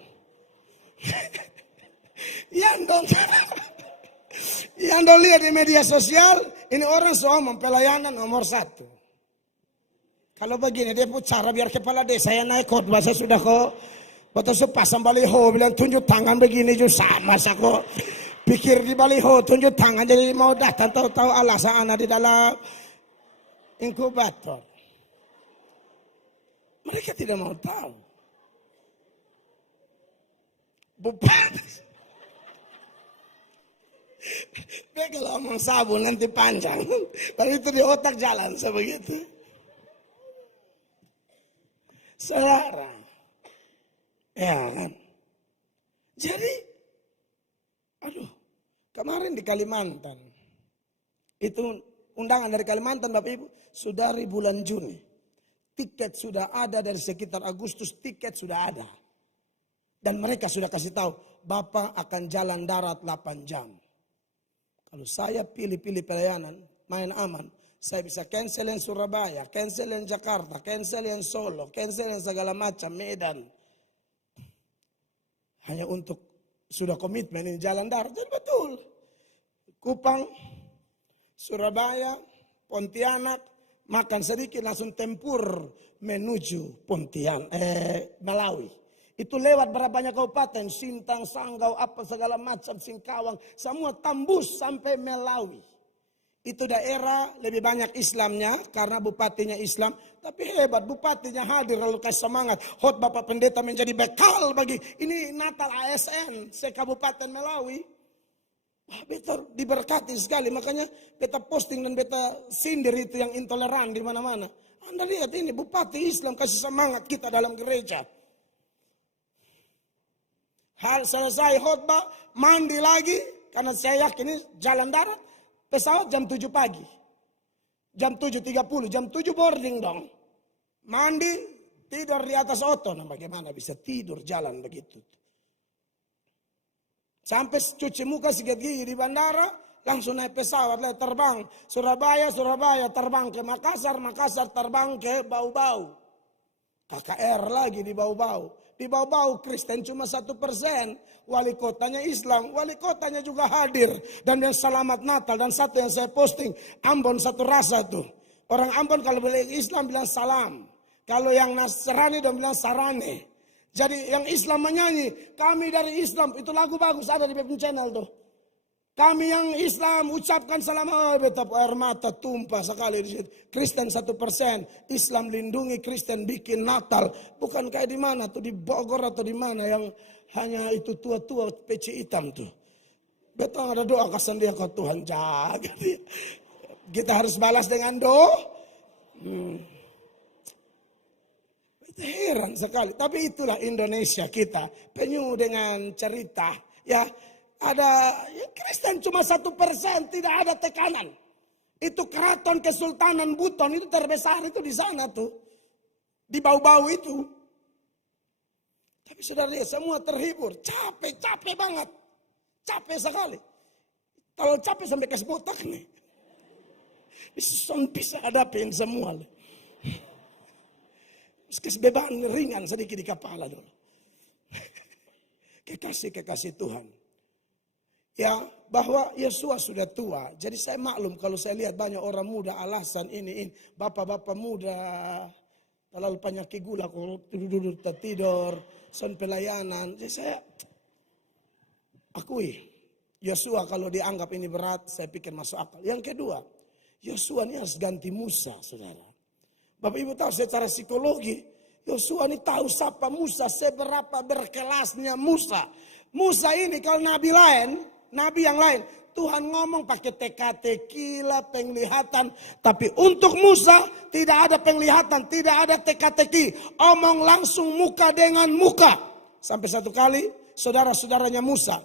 Yang dong lihat di media sosial, ini orang semua pelayanan nomor 1. Kalau begini dia pun cara biar kepala desa yang naik khotbah saya sudah kok. Waktu pasang baliho bilang tunjuk tangan begini juga sama saya kok. Pikir di baliho tunjuk tangan jadi mau datang tahu-tahu alasan anak di dalam inkubator. Mereka tidak mau tahu. Bupati. Mereka ngomong Sabu nanti panjang. Kalau itu di otak jalan sebegitu. Saudara, ya kan? Jadi, kemarin di Kalimantan, itu undangan dari Kalimantan Bapak Ibu, saudari bulan Juni. Tiket sudah ada dari sekitar Agustus, tiket sudah ada. Dan mereka sudah kasih tahu, Bapak akan jalan darat 8 jam. Kalau saya pilih-pilih pelayanan, main aman. Saya bisa cancel yang Surabaya, cancel yang Jakarta, cancel yang Solo, cancel yang segala macam, Medan. Hanya untuk sudah komitmen ini jalan darat. Jadi betul. Kupang, Surabaya, Pontianak, makan sedikit langsung tempur menuju Malawi. Itu lewat berapa banyak kabupaten, Sintang, Sanggau, apa segala macam, Singkawang, semua tembus sampai Malawi. Itu daerah lebih banyak Islamnya karena bupatinya Islam. Tapi hebat bupatinya hadir lalu kasih semangat. Bapak pendeta menjadi bekal bagi ini Natal ASN se-Kabupaten Melawi. Beta diberkati sekali makanya beta posting dan beta sindir itu yang intoleran di mana-mana. Anda lihat ini bupati Islam kasih semangat kita dalam gereja. Hal selesai khotbah mandi lagi karena saya yakin ini jalan darat. Pesawat jam 7 pagi. Jam 7.30, jam 7 boarding dong. Mandi, tidur di atas oto. Nah bagaimana bisa tidur jalan begitu. Sampai cuci muka sikat gigi di bandara, langsung naik pesawat, terbang. Surabaya, terbang ke Makassar, terbang ke Bau-Bau. KKR lagi di Bau-Bau. Di Bau-Bau Kristen cuma 1%. Wali kotanya Islam, wali kotanya juga hadir. Dan yang selamat Natal. Dan satu yang saya posting, Ambon satu rasa tuh. Orang Ambon kalau bilang Islam bilang salam. Kalau yang Nasrani dan bilang sarane. Jadi yang Islam menyanyi, kami dari Islam, itu lagu bagus ada di Bepin Channel tuh. Kami yang Islam ucapkan salam, betapa air mata tumpah sekali di situ. Kristen 1%, Islam lindungi Kristen bikin Natal. Bukan kayak di mana tuh di Bogor atau di mana yang hanya itu tua-tua peci hitam tuh. Betul ada doa kasih dia ke Tuhan jaga dia. Kita harus balas dengan doa. Itu heran sekali. Tapi itulah Indonesia kita penuh dengan cerita ya. Ada Kristen cuma 1%, tidak ada tekanan. Itu keraton Kesultanan Buton itu terbesar itu di sana tuh. Di Bau-Bau itu. Tapi saudara lihat semua terhibur. Capek banget. Capek sekali. Kalau capek sampai kasih botak nih. Bisa hadapin semua. Kasih beban ringan sedikit di kepala dulu. Kekasih Tuhan. Ya, bahwa Yesus sudah tua. Jadi saya maklum kalau saya lihat banyak orang muda alasan ini. Bapak-bapak muda terlalu penyakit gula, kalau tidur, son pelayanan. Jadi saya akui, Yosua kalau dianggap ini berat, saya pikir masuk akal. Yang kedua, Yosua ini harus ganti Musa, saudara. Bapak Ibu tahu secara psikologi, Yosua ini tahu siapa Musa, seberapa berkelasnya Musa. Musa ini kalau nabi lain, nabi yang lain, Tuhan ngomong pakai teka-teki lah, penglihatan. Tapi untuk Musa tidak ada penglihatan, tidak ada teka-teki. Omong langsung muka dengan muka. Sampai satu kali saudara-saudaranya Musa,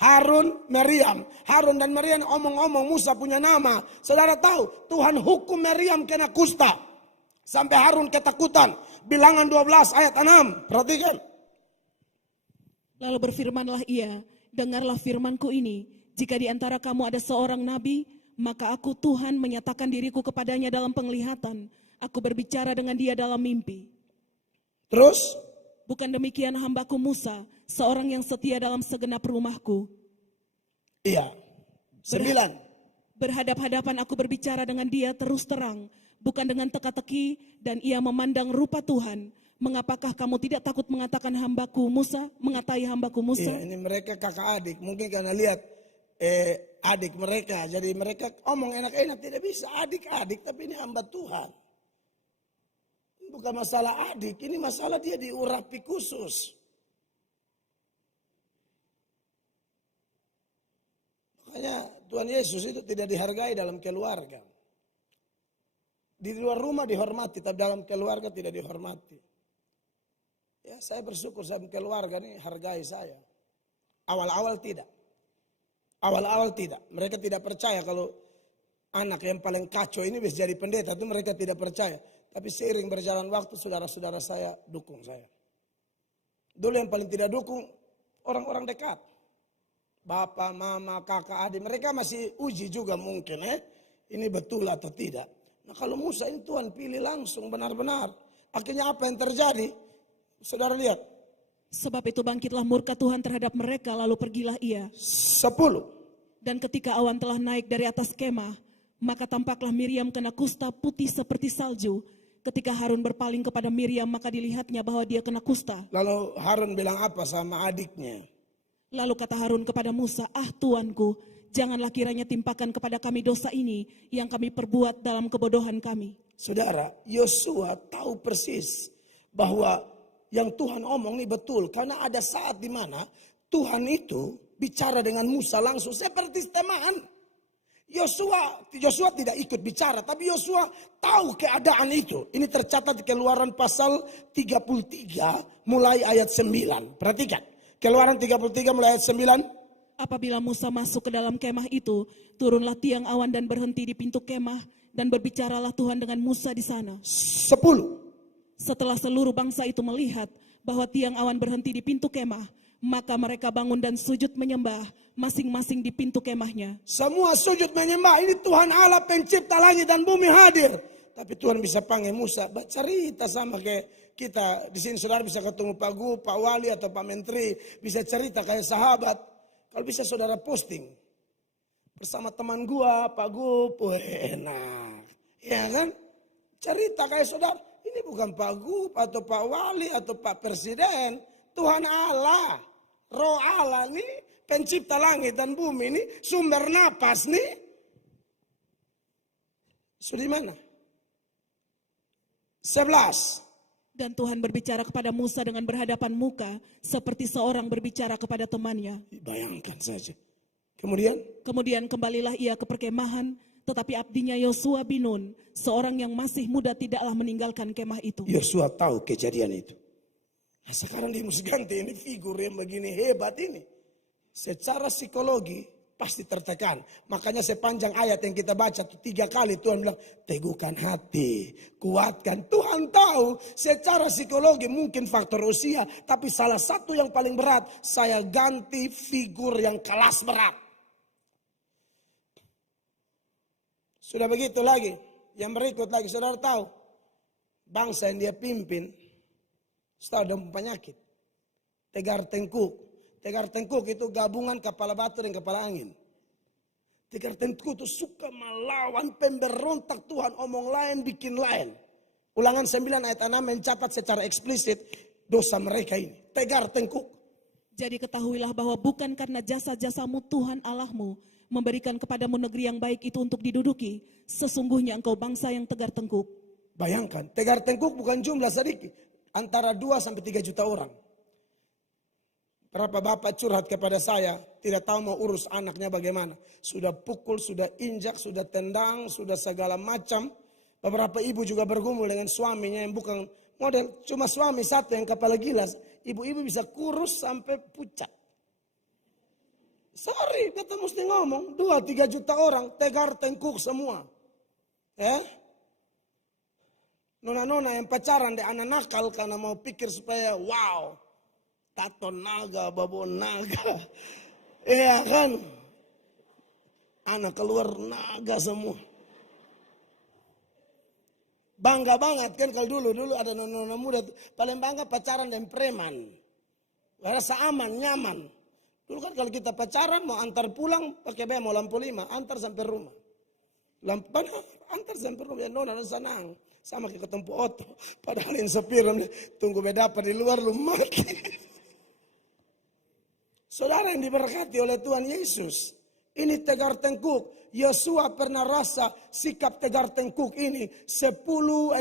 Harun, Meriam. Harun dan Meriam omong-omong Musa punya nama. Saudara tahu Tuhan hukum Meriam kena kusta. Sampai Harun ketakutan. Bilangan 12 ayat 6. Perhatikan. Lalu berfirmanlah ia, dengarlah firmanku ini. Jika di antara kamu ada seorang nabi, maka aku Tuhan menyatakan diriku kepadanya dalam penglihatan. Aku berbicara dengan dia dalam mimpi. Terus? Bukan demikian hambaku Musa, seorang yang setia dalam segenap rumahku. Iya. 9. Berhadap-hadapan aku berbicara dengan dia terus terang, bukan dengan teka-teki, dan ia memandang rupa Tuhan. Mengapakah kamu tidak takut mengatakan hambaku Musa, mengatai hambaku Musa? Iya, ini mereka kakak adik. Mungkin karena lihat adik mereka. Jadi mereka omong enak-enak, tidak bisa. Adik-adik, tapi ini hamba Tuhan. Bukan masalah adik, ini masalah dia diurapi khusus. Makanya Tuhan Yesus itu tidak dihargai dalam keluarga. Di luar rumah dihormati, tapi dalam keluarga tidak dihormati. Ya, saya bersyukur sama keluarga ini hargai saya. Awal-awal tidak. Awal-awal tidak. Mereka tidak percaya kalau anak yang paling kacau ini bisa jadi pendeta. Itu mereka tidak percaya. Tapi seiring berjalan waktu saudara-saudara saya dukung saya. Dulu yang paling tidak dukung orang-orang dekat. Bapak, mama, kakak, adik. Mereka masih uji juga mungkin. Ini betul atau tidak. Nah kalau Musa ini Tuhan pilih langsung benar-benar. Akhirnya apa yang terjadi? Saudara lihat. Sebab itu bangkitlah murka Tuhan terhadap mereka, lalu pergilah ia. 10. Dan ketika awan telah naik dari atas kemah, maka tampaklah Miriam kena kusta putih seperti salju. Ketika Harun berpaling kepada Miriam, maka dilihatnya bahwa dia kena kusta. Lalu Harun bilang apa sama adiknya? Lalu kata Harun kepada Musa, ah Tuanku, janganlah kiranya timpakan kepada kami dosa ini yang kami perbuat dalam kebodohan kami. Saudara, Yosua tahu persis bahwa yang Tuhan omong ini betul. Karena ada saat di mana Tuhan itu bicara dengan Musa langsung seperti teman. Yosua tidak ikut bicara, tapi Yosua tahu keadaan itu. Ini tercatat di Keluaran pasal 33 mulai ayat 9. Perhatikan. Keluaran 33 mulai ayat 9. Apabila Musa masuk ke dalam kemah itu, turunlah tiang awan dan berhenti di pintu kemah, dan berbicaralah Tuhan dengan Musa di sana. 10. Setelah seluruh bangsa itu melihat bahwa tiang awan berhenti di pintu kemah, maka mereka bangun dan sujud menyembah masing-masing di pintu kemahnya. Semua sujud menyembah. Ini Tuhan Allah pencipta langit dan bumi hadir. Tapi Tuhan bisa panggil Musa. Cerita sama kayak kita. Di sini saudara bisa ketemu Pak Gu, Pak Wali atau Pak Menteri. Bisa cerita kayak sahabat. Kalau bisa saudara posting. Bersama teman gua, Pak Gu, enak. Ya kan? Cerita kayak saudara. Ini bukan Pak Gu atau Pak Wali atau Pak Presiden. Tuhan Allah. Roh Allah nih. Pencipta langit dan bumi ini. Sumber napas nih. Sudah di mana? 11. Dan Tuhan berbicara kepada Musa dengan berhadapan muka, seperti seorang berbicara kepada temannya. Bayangkan saja. Kemudian kembalilah ia ke perkemahan, tetapi abdinya Yosua bin Nun, seorang yang masih muda, tidaklah meninggalkan kemah itu. Yosua tahu kejadian itu. Nah sekarang dia mesti ganti ini figur yang begini hebat ini. Secara psikologi pasti tertekan. Makanya sepanjang ayat yang kita baca 3 kali Tuhan bilang teguhkan hati, kuatkan. Tuhan tahu secara psikologi mungkin faktor usia. Tapi salah satu yang paling berat, saya ganti figur yang kelas berat. Sudah begitu lagi. Yang berikut lagi saudara tahu. Bangsa yang dia pimpin. Setelah ada penyakit. Tegar tengkuk. Tegar tengkuk itu gabungan kepala batu dan kepala angin. Tegar tengkuk itu suka melawan pemberontak Tuhan. Omong lain bikin lain. Ulangan 9 ayat 6 mencatat secara eksplisit dosa mereka ini. Tegar tengkuk. Jadi ketahuilah bahwa bukan karena jasa-jasamu Tuhan Allahmu memberikan kepadamu negeri yang baik itu untuk diduduki. Sesungguhnya engkau bangsa yang tegar tengkuk. Bayangkan, Tegar Tengkuk bukan jumlah sedikit. Antara 2 sampai 3 juta orang. Berapa bapak curhat kepada saya, tidak tahu mau urus anaknya bagaimana. Sudah pukul, sudah injak, sudah tendang, sudah segala macam. Beberapa ibu juga bergumul dengan suaminya yang bukan model. Cuma suami satu yang kepala gilas. Ibu-ibu bisa kurus sampai pucat. Sorry, kita mesti ngomong. 2-3 juta orang, Tegar Tengkuk semua. Nona-nona yang pacaran deh anak nakal karena mau pikir supaya wow. Tato naga, babon naga. Iya kan? Anak keluar naga semua. Bangga banget kan kalau dulu ada nona-nona muda. Paling bangga pacaran dan preman. Rasa aman, nyaman. Dulu kan kalau kita pacaran mau antar pulang pakai bea mau lampu 5. Antar sampai rumah. Antar sampai rumah. Ya nona senang. Sama kayak ketemu oto. Padahal yang sepir. Tunggu beda apa di luar lu mati. Saudara yang diberkati oleh Tuhan Yesus. Ini Tegar Tengkuk. Yosua pernah rasa sikap Tegar Tengkuk ini. 12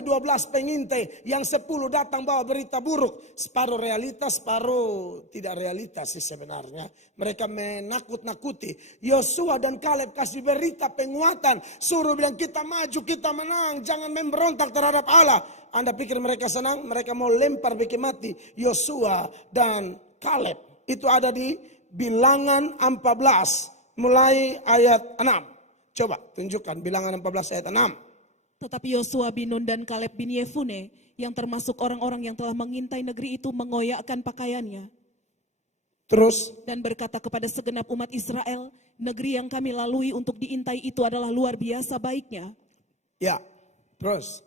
pengintai. Yang 10 datang bawa berita buruk. Separuh realitas, separuh tidak realitas sih sebenarnya. Mereka menakut-nakuti. Yosua dan Kaleb kasih berita penguatan. Suruh bilang kita maju, kita menang. Jangan memberontak terhadap Allah. Anda pikir mereka senang? Mereka mau lempar bikin mati Yosua dan Kaleb. Itu ada di Bilangan 14 mulai ayat 6. Coba tunjukkan Bilangan 14 ayat 6. Tetapi Yosua bin Nun dan Kaleb bin Yefune yang termasuk orang-orang yang telah mengintai negeri itu mengoyakkan pakaiannya. Terus Dan berkata kepada segenap umat Israel, negeri yang kami lalui untuk diintai itu adalah luar biasa baiknya. ya, terus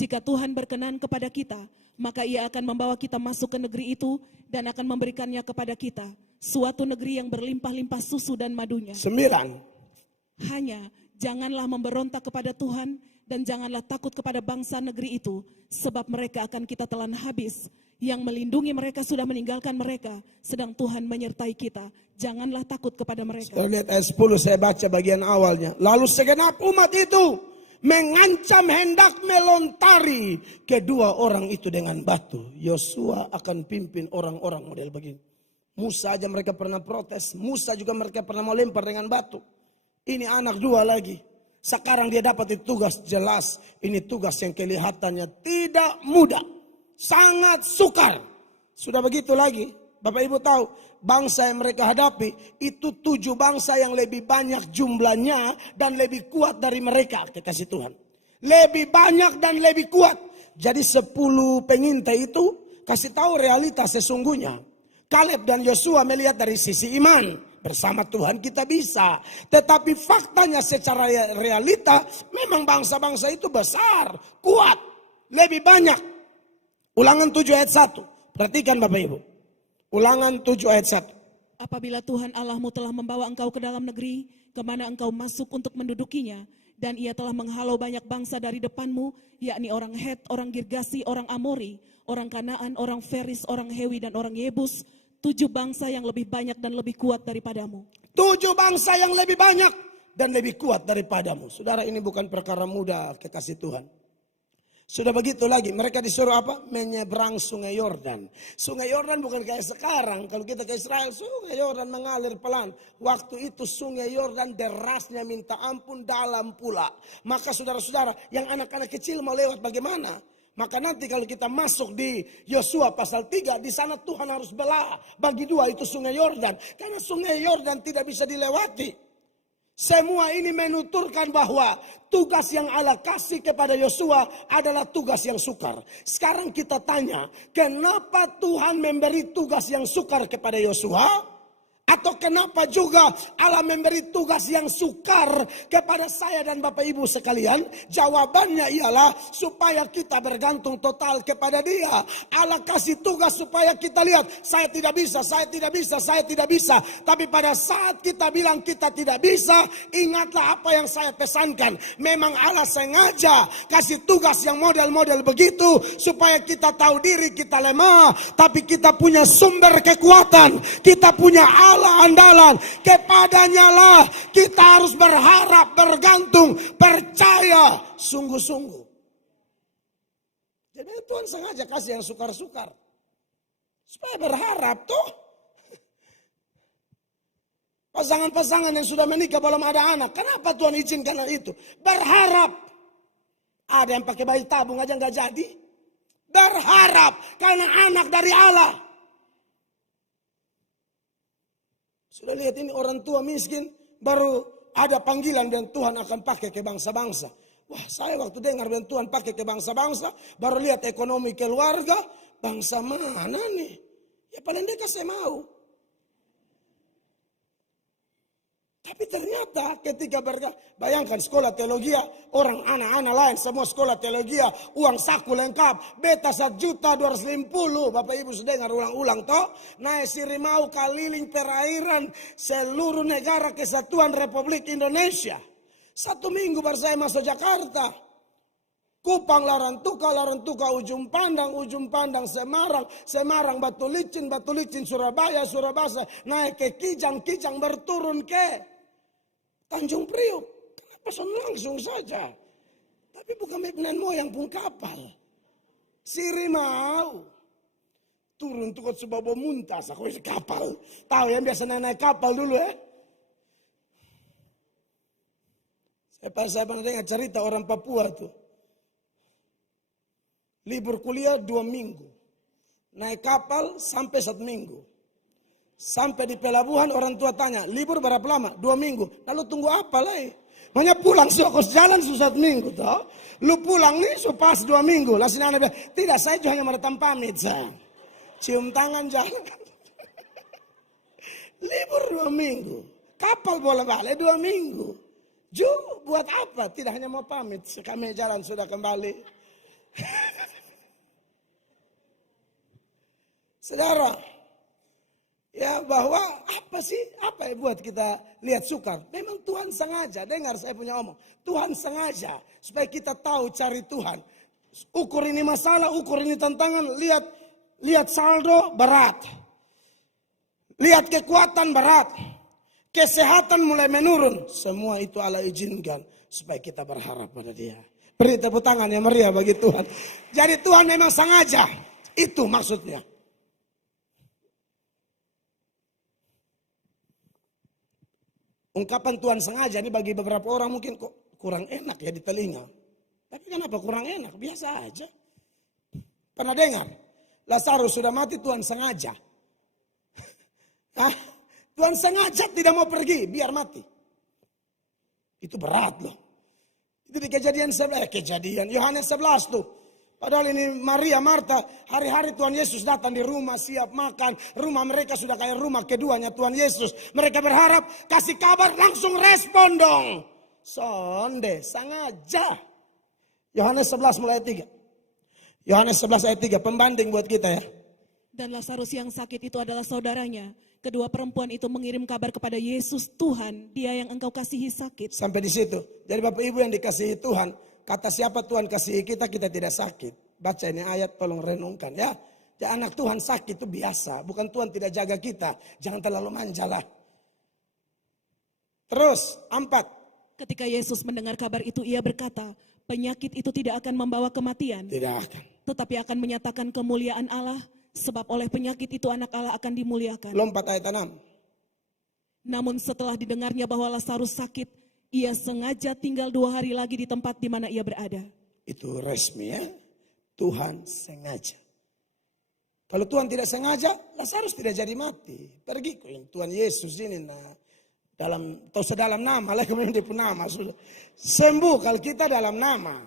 Jika Tuhan berkenan kepada kita, maka ia akan membawa kita masuk ke negeri itu dan akan memberikannya kepada kita. Suatu negeri yang berlimpah-limpah susu dan madunya. 9. Hanya janganlah memberontak kepada Tuhan dan janganlah takut kepada bangsa negeri itu. Sebab mereka akan kita telan habis. Yang melindungi mereka sudah meninggalkan mereka. Sedang Tuhan menyertai kita. Janganlah takut kepada mereka. Lihat ayat 10 saya baca bagian awalnya. Lalu segenap umat itu mengancam hendak melontari kedua orang itu dengan batu. Yosua akan pimpin orang-orang model begini. Musa aja mereka pernah protes. Musa juga mereka pernah mau lempar dengan batu. Ini anak 2 lagi. Sekarang dia dapat tugas jelas. Ini tugas yang kelihatannya tidak mudah. Sangat sukar. Sudah begitu lagi. Bapak Ibu tahu. Bangsa yang mereka hadapi. Itu 7 bangsa yang lebih banyak jumlahnya. Dan lebih kuat dari mereka. Kekasih Tuhan. Lebih banyak dan lebih kuat. Jadi 10 pengintai itu. Kasih tahu realitas sesungguhnya. Kaleb dan Yosua melihat dari sisi iman. Bersama Tuhan kita bisa. Tetapi faktanya secara realita memang bangsa-bangsa itu besar, kuat, lebih banyak. Ulangan 7 ayat 1. Perhatikan Bapak Ibu. Ulangan 7 ayat 1. Apabila Tuhan Allahmu telah membawa engkau ke dalam negeri, kemana engkau masuk untuk mendudukinya, dan ia telah menghalau banyak bangsa dari depanmu, yakni orang Het, orang Girgasi, orang Amori, orang Kanaan, orang Feris, orang Hewi, dan orang Yebus, 7 bangsa yang lebih banyak dan lebih kuat daripadamu. 7 bangsa yang lebih banyak dan lebih kuat daripadamu. Saudara, ini bukan perkara mudah, kekasih Tuhan. Sudah begitu lagi, mereka disuruh apa? Menyeberang sungai Yordan. Sungai Yordan bukan kayak sekarang. Kalau kita ke Israel, sungai Yordan mengalir pelan. Waktu itu sungai Yordan derasnya minta ampun, dalam pula. Maka saudara-saudara, yang anak-anak kecil mau lewat bagaimana? Maka nanti kalau kita masuk di Yosua pasal 3, di sana Tuhan harus belah bagi 2 itu sungai Yordan. Karena sungai Yordan tidak bisa dilewati. Semua ini menuturkan bahwa tugas yang Allah kasih kepada Yosua adalah tugas yang sukar. Sekarang kita tanya, kenapa Tuhan memberi tugas yang sukar kepada Yosua? Atau kenapa juga Allah memberi tugas yang sukar kepada saya dan Bapak Ibu sekalian? Jawabannya ialah supaya kita bergantung total kepada Dia. Allah kasih tugas supaya kita lihat, saya tidak bisa, saya tidak bisa, saya tidak bisa. Tapi pada saat kita bilang kita tidak bisa, ingatlah apa yang saya pesankan. Memang Allah sengaja kasih tugas yang model-model begitu supaya kita tahu diri kita lemah, tapi kita punya sumber kekuatan, kita punya Allah andalan, kepadanya lah kita harus berharap, bergantung, percaya sungguh-sungguh. Jadi Tuhan sengaja kasih yang sukar-sukar. Supaya berharap tuh. Pasangan-pasangan yang sudah menikah belum ada anak. Kenapa Tuhan izinkan itu? Berharap. Ada yang pakai bayi tabung aja nggak jadi. Berharap karena anak dari Allah. Sudah lihat ini orang tua miskin baru ada panggilan dan Tuhan akan pakai ke bangsa-bangsa. Wah, saya waktu dengar dan Tuhan pakai ke bangsa-bangsa, baru lihat ekonomi keluarga, bangsa mana nih? Ya paling dekat saya mau. Tapi ternyata ketika bayangkan sekolah teologi, orang anak-anak lain semua sekolah teologi, uang saku lengkap, beta 1.250.000, Bapak Ibu sudah dengar ulang-ulang toh. Naik Sirimau keliling perairan seluruh negara kesatuan Republik Indonesia. 1 minggu baru saya masuk Jakarta. Kupang, Larantuka, Ujung Pandang, Semarang, Batu Licin, Surabaya, naik ke Kijang, berturun ke Tanjung Priok. Kenapa langsung saja? Tapi bukan nenek moyang pun kapal. Sirimau. Turun tuh ke Subabo Muntas, aku isi kapal. Tahu yang biasa naik kapal dulu ya. Saya pernah dengar cerita orang Papua tuh. Libur kuliah 2 minggu. Naik kapal sampai 1 minggu. Sampai di pelabuhan orang tua tanya, libur berapa lama? 2 minggu. Lalu tunggu apa lagi? Makanya pulang kos jalan susah 1 minggu toh. Lu pulang nih so pas 2 minggu. Lalu anak bilang, tidak saya cuma hanya meretam pamit saya. Cium tangan jalan. Libur 2 minggu. Kapal boleh balik 2 minggu. Buat apa? Tidak hanya mau pamit. Kami jalan sudah kembali. Saudara, ya bahwa apa yang buat kita lihat sukar? Memang Tuhan sengaja, dengar saya punya omong. Tuhan sengaja supaya kita tahu cari Tuhan. Ukur ini masalah, ukur ini tantangan, lihat saldo berat. Lihat kekuatan berat. Kesehatan mulai menurun. Semua itu Allah izinkan supaya kita berharap pada Dia. Beri tepuk tangan yang meriah bagi Tuhan. Jadi Tuhan memang sengaja. Itu maksudnya. Ungkapan Tuhan sengaja ini bagi beberapa orang mungkin kok kurang enak ya di telinga. Tapi kenapa kurang enak? Biasa aja. Pernah dengar? Lazarus sudah mati, Tuhan sengaja. Hah? Tuhan sengaja tidak mau pergi, biar mati. Itu berat loh. Itu di kejadian Yohanes 11 tuh. Padahal ini Maria, Marta, hari-hari Tuhan Yesus datang di rumah, siap makan. Rumah mereka sudah kayak rumah keduanya Tuhan Yesus. Mereka berharap, kasih kabar, langsung respon dong. Sonde, sengaja. Yohanes 11 mulai 3. Yohanes 11 ayat 3, pembanding buat kita ya. Dan Lazarus yang sakit itu adalah saudaranya. Kedua perempuan itu mengirim kabar kepada Yesus, Tuhan, Dia yang Engkau kasihi sakit. Sampai di situ. Jadi Bapak Ibu yang dikasihi Tuhan, kata siapa Tuhan kasihi kita tidak sakit. Baca ini ayat, tolong renungkan ya. Jadi anak Tuhan sakit itu biasa, bukan Tuhan tidak jaga kita. Jangan terlalu manja lah. Terus 4. Ketika Yesus mendengar kabar itu, Ia berkata, penyakit itu tidak akan membawa kematian. Tidak akan. Tetapi akan menyatakan kemuliaan Allah. Sebab oleh penyakit itu anak Allah akan dimuliakan. Lompat ayat 6. Namun setelah didengarnya bahwa Lazarus sakit, ia sengaja tinggal 2 hari lagi di tempat di mana ia berada. Itu resmi ya. Tuhan sengaja. Kalau Tuhan tidak sengaja, Lazarus tidak jadi mati. Pergi ke Tuhan Yesus ini sedalam nama, lah kemudian dia pun nama sudah sembuh. Kalau kita dalam nama,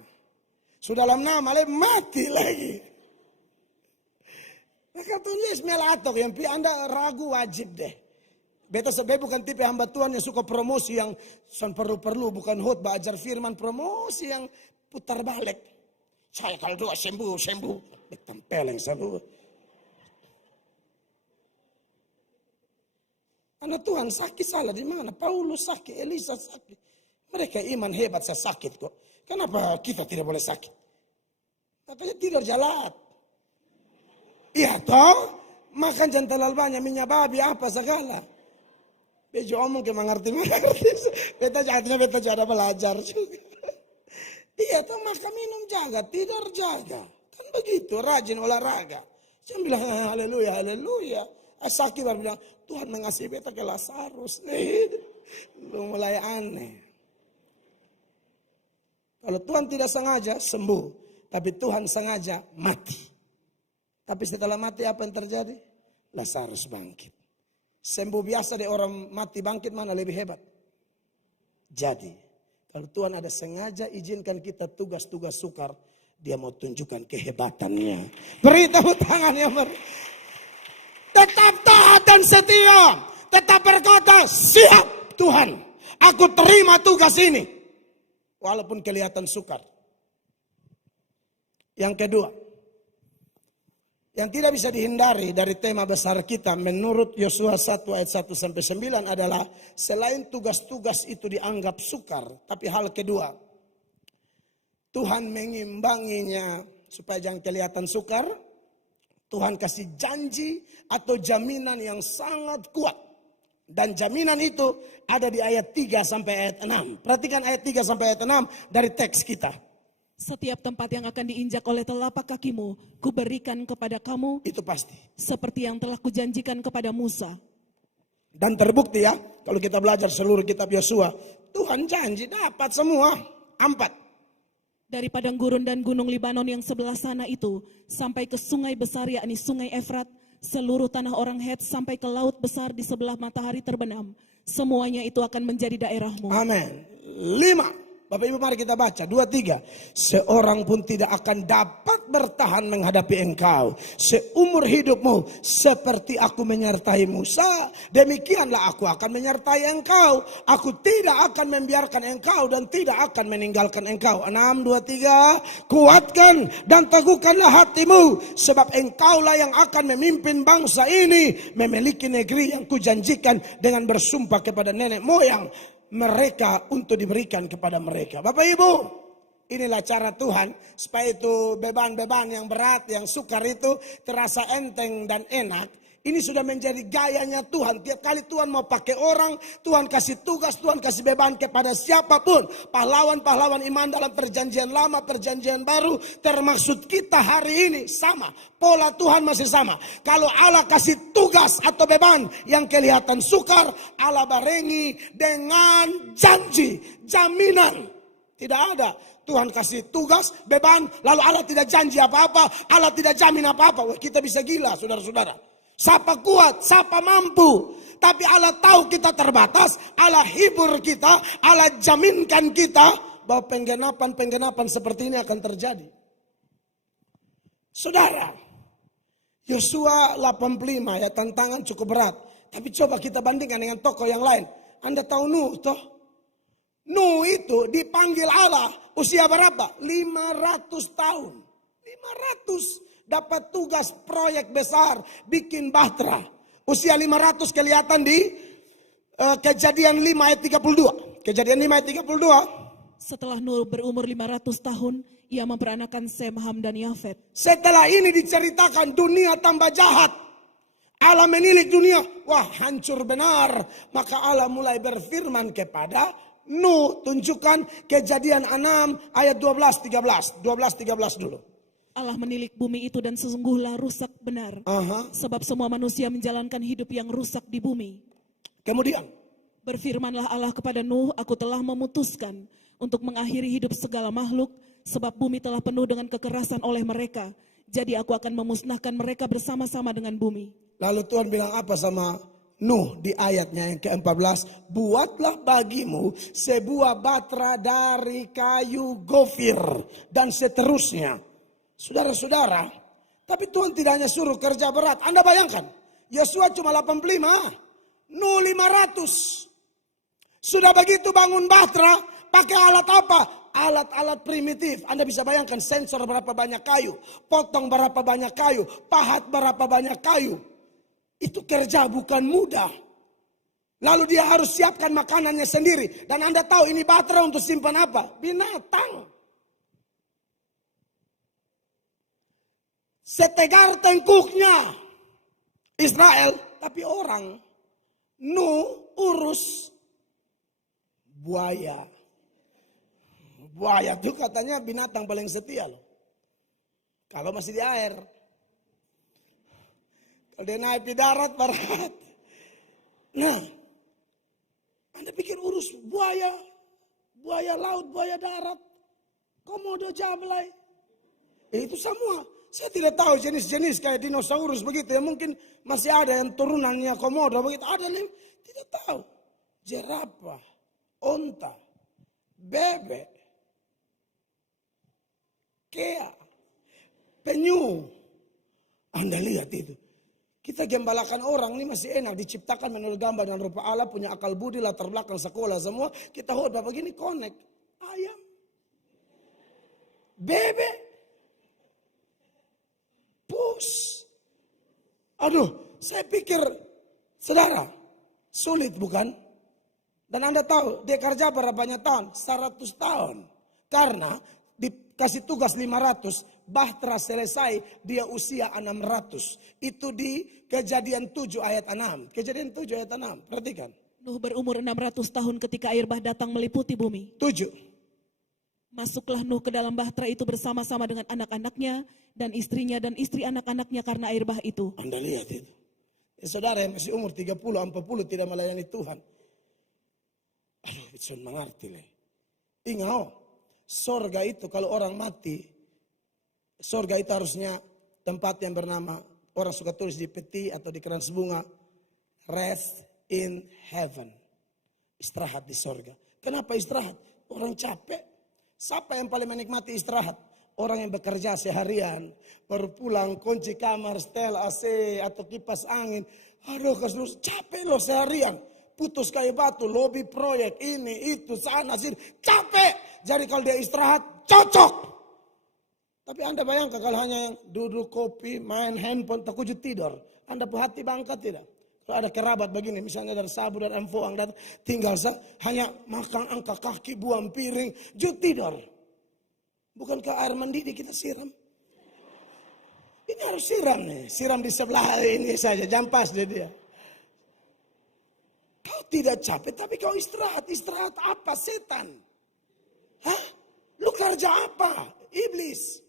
sudah dalam nama, mati lagi. Maka Tuhan Yesus melatok yang Anda ragu wajib deh. Beta sebab bukan tipe hamba Tuhan yang suka promosi yang perlu bukan khotbah ajar firman, promosi yang putar balik. Saya kalau doa sembuh, tempel yang sembuh. Karena Tuhan sakit salah di mana? Paulus sakit, Elisa sakit. Mereka iman hebat, saya sakit kok. Kenapa kita tidak boleh sakit? Makanya tidur jalan. Iya toh, makan jangan terlalu banyak minyak babi apa segala. Bejo omong ke mengerti. Beta ada belajar juga. Iya toh, makan minum jaga, tidur jaga. Kan begitu, rajin olahraga. Jangan bilang haleluya, haleluya. Sakit baru bilang, Tuhan mengasihi beta ke Lazarus. Lu mulai aneh. Kalau Tuhan tidak sengaja sembuh, tapi Tuhan sengaja mati. Tapi setelah mati apa yang terjadi? Lazarus bangkit. Sembuh biasa deh, orang mati bangkit mana lebih hebat. Jadi, kalau Tuhan ada sengaja izinkan kita tugas-tugas sukar, Dia mau tunjukkan kehebatannya. Beri tepuk tangan yang tetap taat dan setia. Tetap berkata, siap Tuhan. Aku terima tugas ini. Walaupun kelihatan sukar. Yang kedua. Yang tidak bisa dihindari dari tema besar kita menurut Yosua 1 ayat 1 sampai 9 adalah selain tugas-tugas itu dianggap sukar. Tapi hal kedua. Tuhan mengimbanginya supaya jangan kelihatan sukar. Tuhan kasih janji atau jaminan yang sangat kuat. Dan jaminan itu ada di ayat 3 sampai ayat 6. Perhatikan ayat 3 sampai ayat 6 dari teks kita. Setiap tempat yang akan diinjak oleh telapak kakimu, kuberikan kepada kamu. Itu pasti. Seperti yang telah kujanjikan kepada Musa. Dan terbukti ya, kalau kita belajar seluruh kitab Yosua, Tuhan janji dapat semua. 4. Dari padang gurun dan gunung Libanon yang sebelah sana itu, sampai ke sungai besar yakni sungai Efrat, seluruh tanah orang Het sampai ke laut besar di sebelah matahari terbenam. Semuanya itu akan menjadi daerahmu. Amin. 5. Bapak Ibu mari kita baca 2, 3. Seorang pun tidak akan dapat bertahan menghadapi engkau seumur hidupmu, seperti aku menyertai Musa, demikianlah aku akan menyertai engkau. Aku tidak akan membiarkan engkau dan tidak akan meninggalkan engkau. 6, 2, 3. Kuatkan dan teguhkanlah hatimu, sebab engkaulah yang akan memimpin bangsa ini memiliki negeri yang kujanjikan dengan bersumpah kepada nenek moyang mereka untuk diberikan kepada mereka. Bapak Ibu, inilah cara Tuhan supaya itu beban-beban yang berat, yang sukar itu terasa enteng dan enak. Ini sudah menjadi gayanya Tuhan. Tiap kali Tuhan mau pakai orang, Tuhan kasih tugas, Tuhan kasih beban kepada siapapun. Pahlawan-pahlawan iman dalam perjanjian lama, perjanjian baru, termasuk kita hari ini sama. Pola Tuhan masih sama. Kalau Allah kasih tugas atau beban yang kelihatan sukar, Allah barengi dengan janji, jaminan. Tidak ada. Tuhan kasih tugas, beban, lalu Allah tidak janji apa-apa, Allah tidak jamin apa-apa. Wah, kita bisa gila, saudara-saudara. Siapa kuat, siapa mampu. Tapi Allah tahu kita terbatas, Allah hibur kita, Allah jaminkan kita bahwa penggenapan-penggenapan seperti ini akan terjadi. Saudara, Yosua 85 ya, tantangan cukup berat. Tapi coba kita bandingkan dengan tokoh yang lain. Anda tahu Nuh toh? Nuh itu dipanggil Allah usia berapa? 500 tahun. 500. Dapat tugas proyek besar, bikin bahtera. Usia 500 kelihatan di Kejadian 5 ayat 32. Kejadian 5 ayat 32. Setelah Nuh berumur 500 tahun, ia memperanakan Sem, Ham, dan Yafet. Setelah ini diceritakan dunia tambah jahat. Allah menilik dunia, wah hancur benar. Maka Allah mulai berfirman kepada Nuh, tunjukkan Kejadian 6 ayat 12-13. 12-13 dulu. Allah menilik bumi itu dan sesungguhnya rusak benar. Sebab semua manusia menjalankan hidup yang rusak di bumi. Kemudian. Berfirmanlah Allah kepada Nuh, aku telah memutuskan untuk mengakhiri hidup segala makhluk. Sebab bumi telah penuh dengan kekerasan oleh mereka. Jadi aku akan memusnahkan mereka bersama-sama dengan bumi. Lalu Tuhan bilang apa sama Nuh di ayatnya yang ke-14. Buatlah bagimu sebuah batra dari kayu gofir. Dan seterusnya. Saudara-saudara, tapi Tuhan tidak hanya suruh kerja berat. Anda bayangkan, Yosua cuma 85, Nuh 500. Sudah begitu bangun bahtera, pakai alat apa? Alat-alat primitif. Anda bisa bayangkan sensor berapa banyak kayu, potong berapa banyak kayu, pahat berapa banyak kayu. Itu kerja bukan mudah. Lalu dia harus siapkan makanannya sendiri. Dan Anda tahu ini bahtera untuk simpan apa? Binatang. Setegar tengkuknya Israel, tapi orang Nuh urus buaya. Buaya itu katanya binatang paling setia loh. Kalau masih di air. Kalau dia naik di darat, berat. Nah, Anda pikir urus buaya, buaya laut, buaya darat, komodo, jablay. Itu semua. Saya tidak tahu jenis-jenis kayak dinosaurus begitu ya. Mungkin masih ada yang turunannya komodo begitu. Ada yang tidak tahu. Jerapah, onta, bebek, kea, penyu. Anda lihat itu. Kita gembalakan orang ini masih enak. Diciptakan menurut gambar dan rupa Allah. Punya akal budi, latar belakang sekolah semua. Kita khotbah begini connect. Ayam. Bebek. Pus. Aduh, saya pikir, saudara, sulit bukan? Dan Anda tahu, dia kerja berapa banyak tahun? 100 tahun. Karena dikasih tugas 500, Bahtera selesai, dia usia 600. Itu di Kejadian 7 ayat 6. Kejadian 7 ayat 6, perhatikan. Nuh berumur 600 tahun ketika air bah datang meliputi bumi. 7. Masuklah Nuh ke dalam bahtera itu bersama-sama dengan anak-anaknya dan istrinya dan istri anak-anaknya karena air bah itu. Anda lihat itu. Saudara yang masih umur 30-40 tidak melayani Tuhan. Aduh, itu mengerti. Ingat, sorga itu kalau orang mati, sorga itu harusnya tempat yang bernama, orang suka tulis di peti atau di keran bunga, rest in heaven. Istirahat di sorga. Kenapa istirahat? Orang capek. Siapa yang paling menikmati istirahat? Orang yang bekerja seharian, baru pulang, kunci kamar, setel AC atau kipas angin. Aduh, capek loh seharian. Putus kayu batu, lobi proyek, ini, itu, sana, sini. Capek. Jadi kalau dia istirahat, cocok. Tapi Anda bayangkan kalau hanya yang duduk kopi, main handphone, terkujud tidur. Anda hati bangka tidak? Kalau ada kerabat begini, misalnya dari Sabu dan Amfoang, tinggal hanya makan, angkat kaki, buang piring, jut tidur. Bukankah air mendidih kita siram? Ini harus siram nih. Siram di sebelah ini saja. Jam pas dia. Kau tidak capek tapi kau istirahat. Istirahat apa? Setan. Hah? Lu kerja apa? Iblis.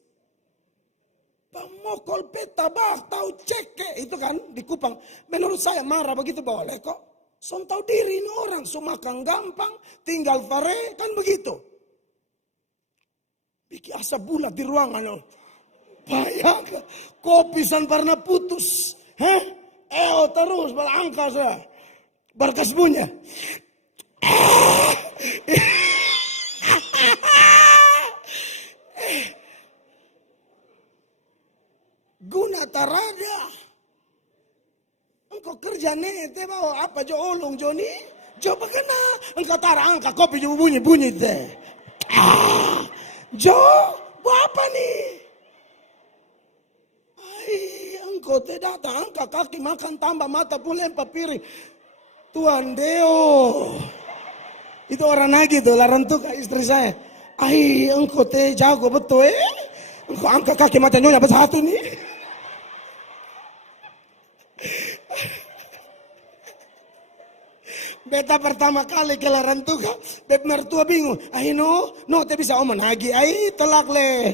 Pemokol peta bah tahu ceke. Itu kan di Kupang. Menurut saya marah begitu boleh kok. Son tahu diri ini orang. Sumakan gampang. Tinggal fare. Kan begitu. Bikin asap bulat di ruangan. Bayangkan. Kopi san pernah putus. Terus berangka saya. Berkas punya. Guna tarada. Engkau kerja nete bawa apa jo olong Joni? Coba kena. Engkau tara angka kopi jo bunyi teh. Jo, buat apa nih? Engkau tidak datang, angkat kaki makan tambah mata pun lempar piring. Tuhan Deo. Itu orang lagi tuh, larang tuh istri saya. Engkau teh jago betul Engkau angkat kaki mata nyonya bersatu nih. Beta pertama kali ke Larantuga, beb mertua bingung. No, te bisa omong lagi. Tolak le.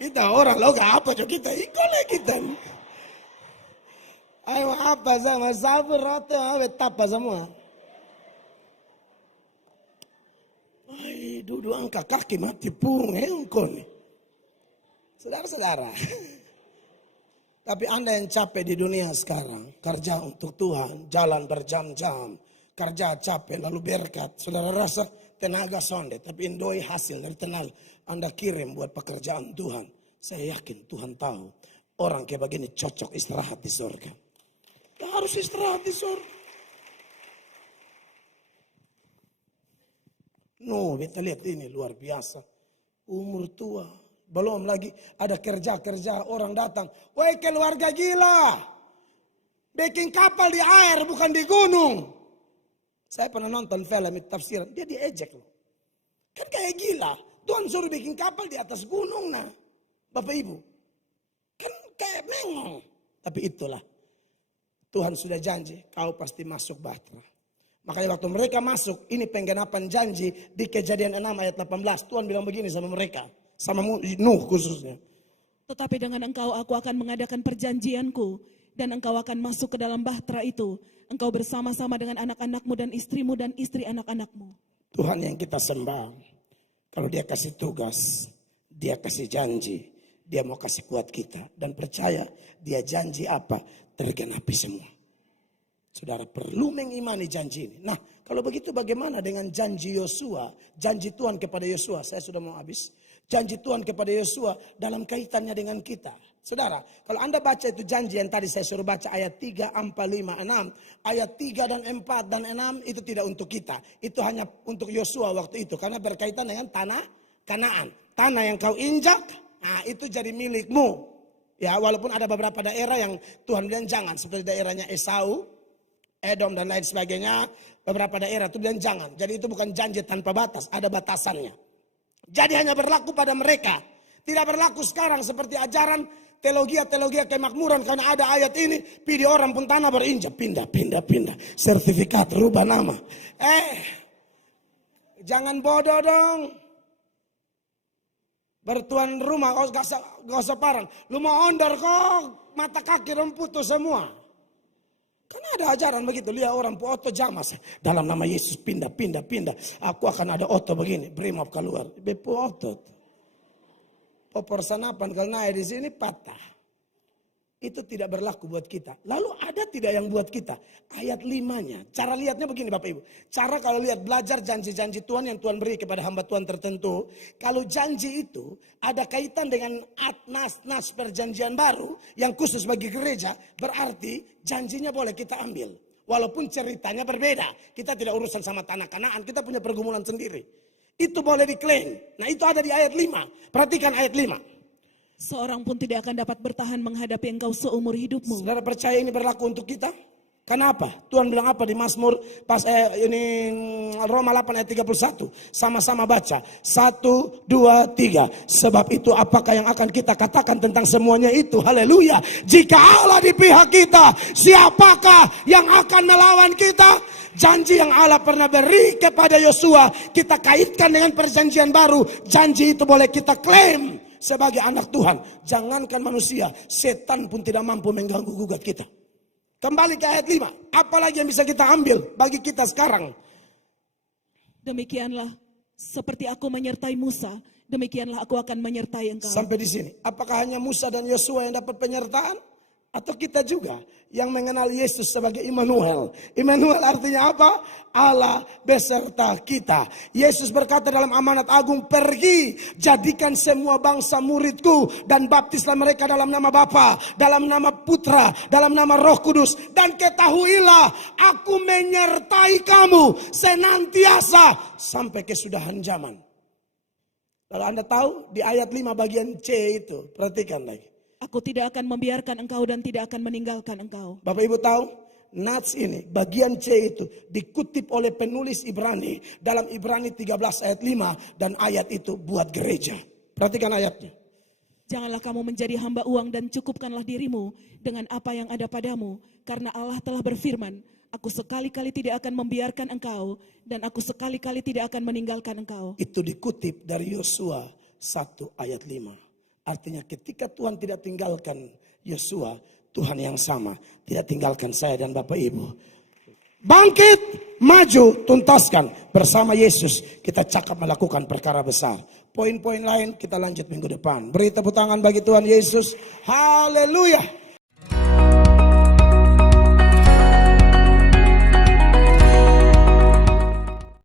Kita orang lo gak apa jo kita ikole kita. Ayo apa sama sabar roti tapa semua. Duduk angkat kaki mati pung engkau nih. Saudara-saudara. Tapi Anda yang capek di dunia sekarang, kerja untuk Tuhan, jalan berjam-jam, kerja capek lalu berkat, saudara rasa tenaga sonde, tapi indoi hasil dari tenaga Anda kirim buat pekerjaan Tuhan. Saya yakin Tuhan tahu orang kayak begini cocok istirahat di surga. Ya harus istirahat di surga. Kita lihat ini luar biasa. Umur tua. Belum lagi ada kerja-kerja orang datang. Woi keluarga gila. Bikin kapal di air bukan di gunung. Saya pernah nonton film itu tafsiran. Dia diejek loh. Kan kayak gila. Tuhan suruh bikin kapal di atas gunung nah. Bapak Ibu. Kan kayak mengong. Tapi itulah. Tuhan sudah janji. Kau pasti masuk bahtera. Makanya waktu mereka masuk. Ini penggenapan janji. Di Kejadian 6 ayat 18. Tuhan bilang begini sama mereka. Sama Nuh khususnya. Tetapi dengan engkau aku akan mengadakan perjanjianku, dan engkau akan masuk ke dalam bahtera itu, engkau bersama-sama dengan anak-anakmu dan istrimu dan istri anak-anakmu. Tuhan yang kita sembah, kalau dia kasih tugas, dia kasih janji, dia mau kasih kuat kita. Dan percaya dia janji apa, tergenapi semua. Saudara perlu mengimani janji ini. Nah, kalau begitu bagaimana dengan janji Yosua, janji Tuhan kepada Yosua? Saya sudah mau habis. Janji Tuhan kepada Yosua dalam kaitannya dengan kita. Saudara, kalau Anda baca itu janji yang tadi saya suruh baca ayat 3, 4, 5, 6. Ayat 3 dan 4 dan 6 itu tidak untuk kita. Itu hanya untuk Yosua waktu itu. Karena berkaitan dengan tanah Kanaan. Tanah yang kau injak, nah itu jadi milikmu. Ya, walaupun ada beberapa daerah yang Tuhan bilang jangan. Seperti daerahnya Esau, Edom dan lain sebagainya. Beberapa daerah itu bilang jangan. Jadi itu bukan janji tanpa batas, ada batasannya. Jadi hanya berlaku pada mereka. Tidak berlaku sekarang seperti ajaran teologi kemakmuran. Karena ada ayat ini, pilih orang pun tanah berinjak. Pindah. Sertifikat, rubah nama. Jangan bodoh dong. Bertuan rumah, gak usah parang. Lu mau ondor kok, mata kaki putus semua. Karena ada ajaran begitu, lihat orang oto jamas. Dalam nama Yesus pindah. Aku akan ada oto begini, brimob keluar. Bepo otot. Popor sanapan kalau naik di sini patah. Itu tidak berlaku buat kita. Lalu ada tidak yang buat kita? Ayat 5-nya. Cara lihatnya begini Bapak Ibu. Cara kalau lihat belajar janji-janji Tuhan yang Tuhan beri kepada hamba Tuhan tertentu. Kalau janji itu ada kaitan dengan nas perjanjian baru yang khusus bagi gereja. Berarti janjinya boleh kita ambil. Walaupun ceritanya berbeda. Kita tidak urusan sama tanah Kanaan. Kita punya pergumulan sendiri. Itu boleh diklaim. Nah itu ada di ayat 5. Perhatikan ayat 5. Seorang pun tidak akan dapat bertahan menghadapi engkau seumur hidupmu. Saudara percaya ini berlaku untuk kita? Kenapa? Tuhan bilang apa di Mazmur ini Roma 8 ayat 31. Sama-sama baca. 1, 2, 3. Sebab itu apakah yang akan kita katakan tentang semuanya itu? Haleluya. Jika Allah di pihak kita, siapakah yang akan melawan kita? Janji yang Allah pernah beri kepada Yosua, kita kaitkan dengan perjanjian baru. Janji itu boleh kita klaim sebagai anak Tuhan. Jangankan manusia, setan pun tidak mampu mengganggu gugat kita. Kembali ke ayat 5. Apalagi yang bisa kita ambil bagi kita sekarang? Demikianlah seperti aku menyertai Musa, demikianlah aku akan menyertai engkau. Sampai di sini. Apakah hanya Musa dan Yosua yang dapat penyertaan? Atau kita juga yang mengenal Yesus sebagai Immanuel. Immanuel artinya apa? Allah beserta kita. Yesus berkata dalam amanat agung, pergi jadikan semua bangsa muridku dan baptislah mereka dalam nama Bapa, dalam nama Putra, dalam nama Roh Kudus. Dan ketahuilah aku menyertai kamu senantiasa sampai kesudahan zaman. Kalau Anda tahu di ayat 5 bagian C itu, perhatikan lagi. Aku tidak akan membiarkan engkau dan tidak akan meninggalkan engkau. Bapak Ibu tahu, nats ini, bagian C itu dikutip oleh penulis Ibrani dalam Ibrani 13 ayat 5 dan ayat itu buat gereja. Perhatikan ayatnya. Janganlah kamu menjadi hamba uang dan cukupkanlah dirimu dengan apa yang ada padamu. Karena Allah telah berfirman, aku sekali-kali tidak akan membiarkan engkau dan aku sekali-kali tidak akan meninggalkan engkau. Itu dikutip dari Yosua 1 ayat 5. Artinya ketika Tuhan tidak tinggalkan Yosua, Tuhan yang sama tidak tinggalkan saya dan Bapak Ibu. Bangkit, maju, tuntaskan. Bersama Yesus kita cakap melakukan perkara besar. Poin-poin lain kita lanjut minggu depan. Beri tepuk tangan bagi Tuhan Yesus. Haleluya.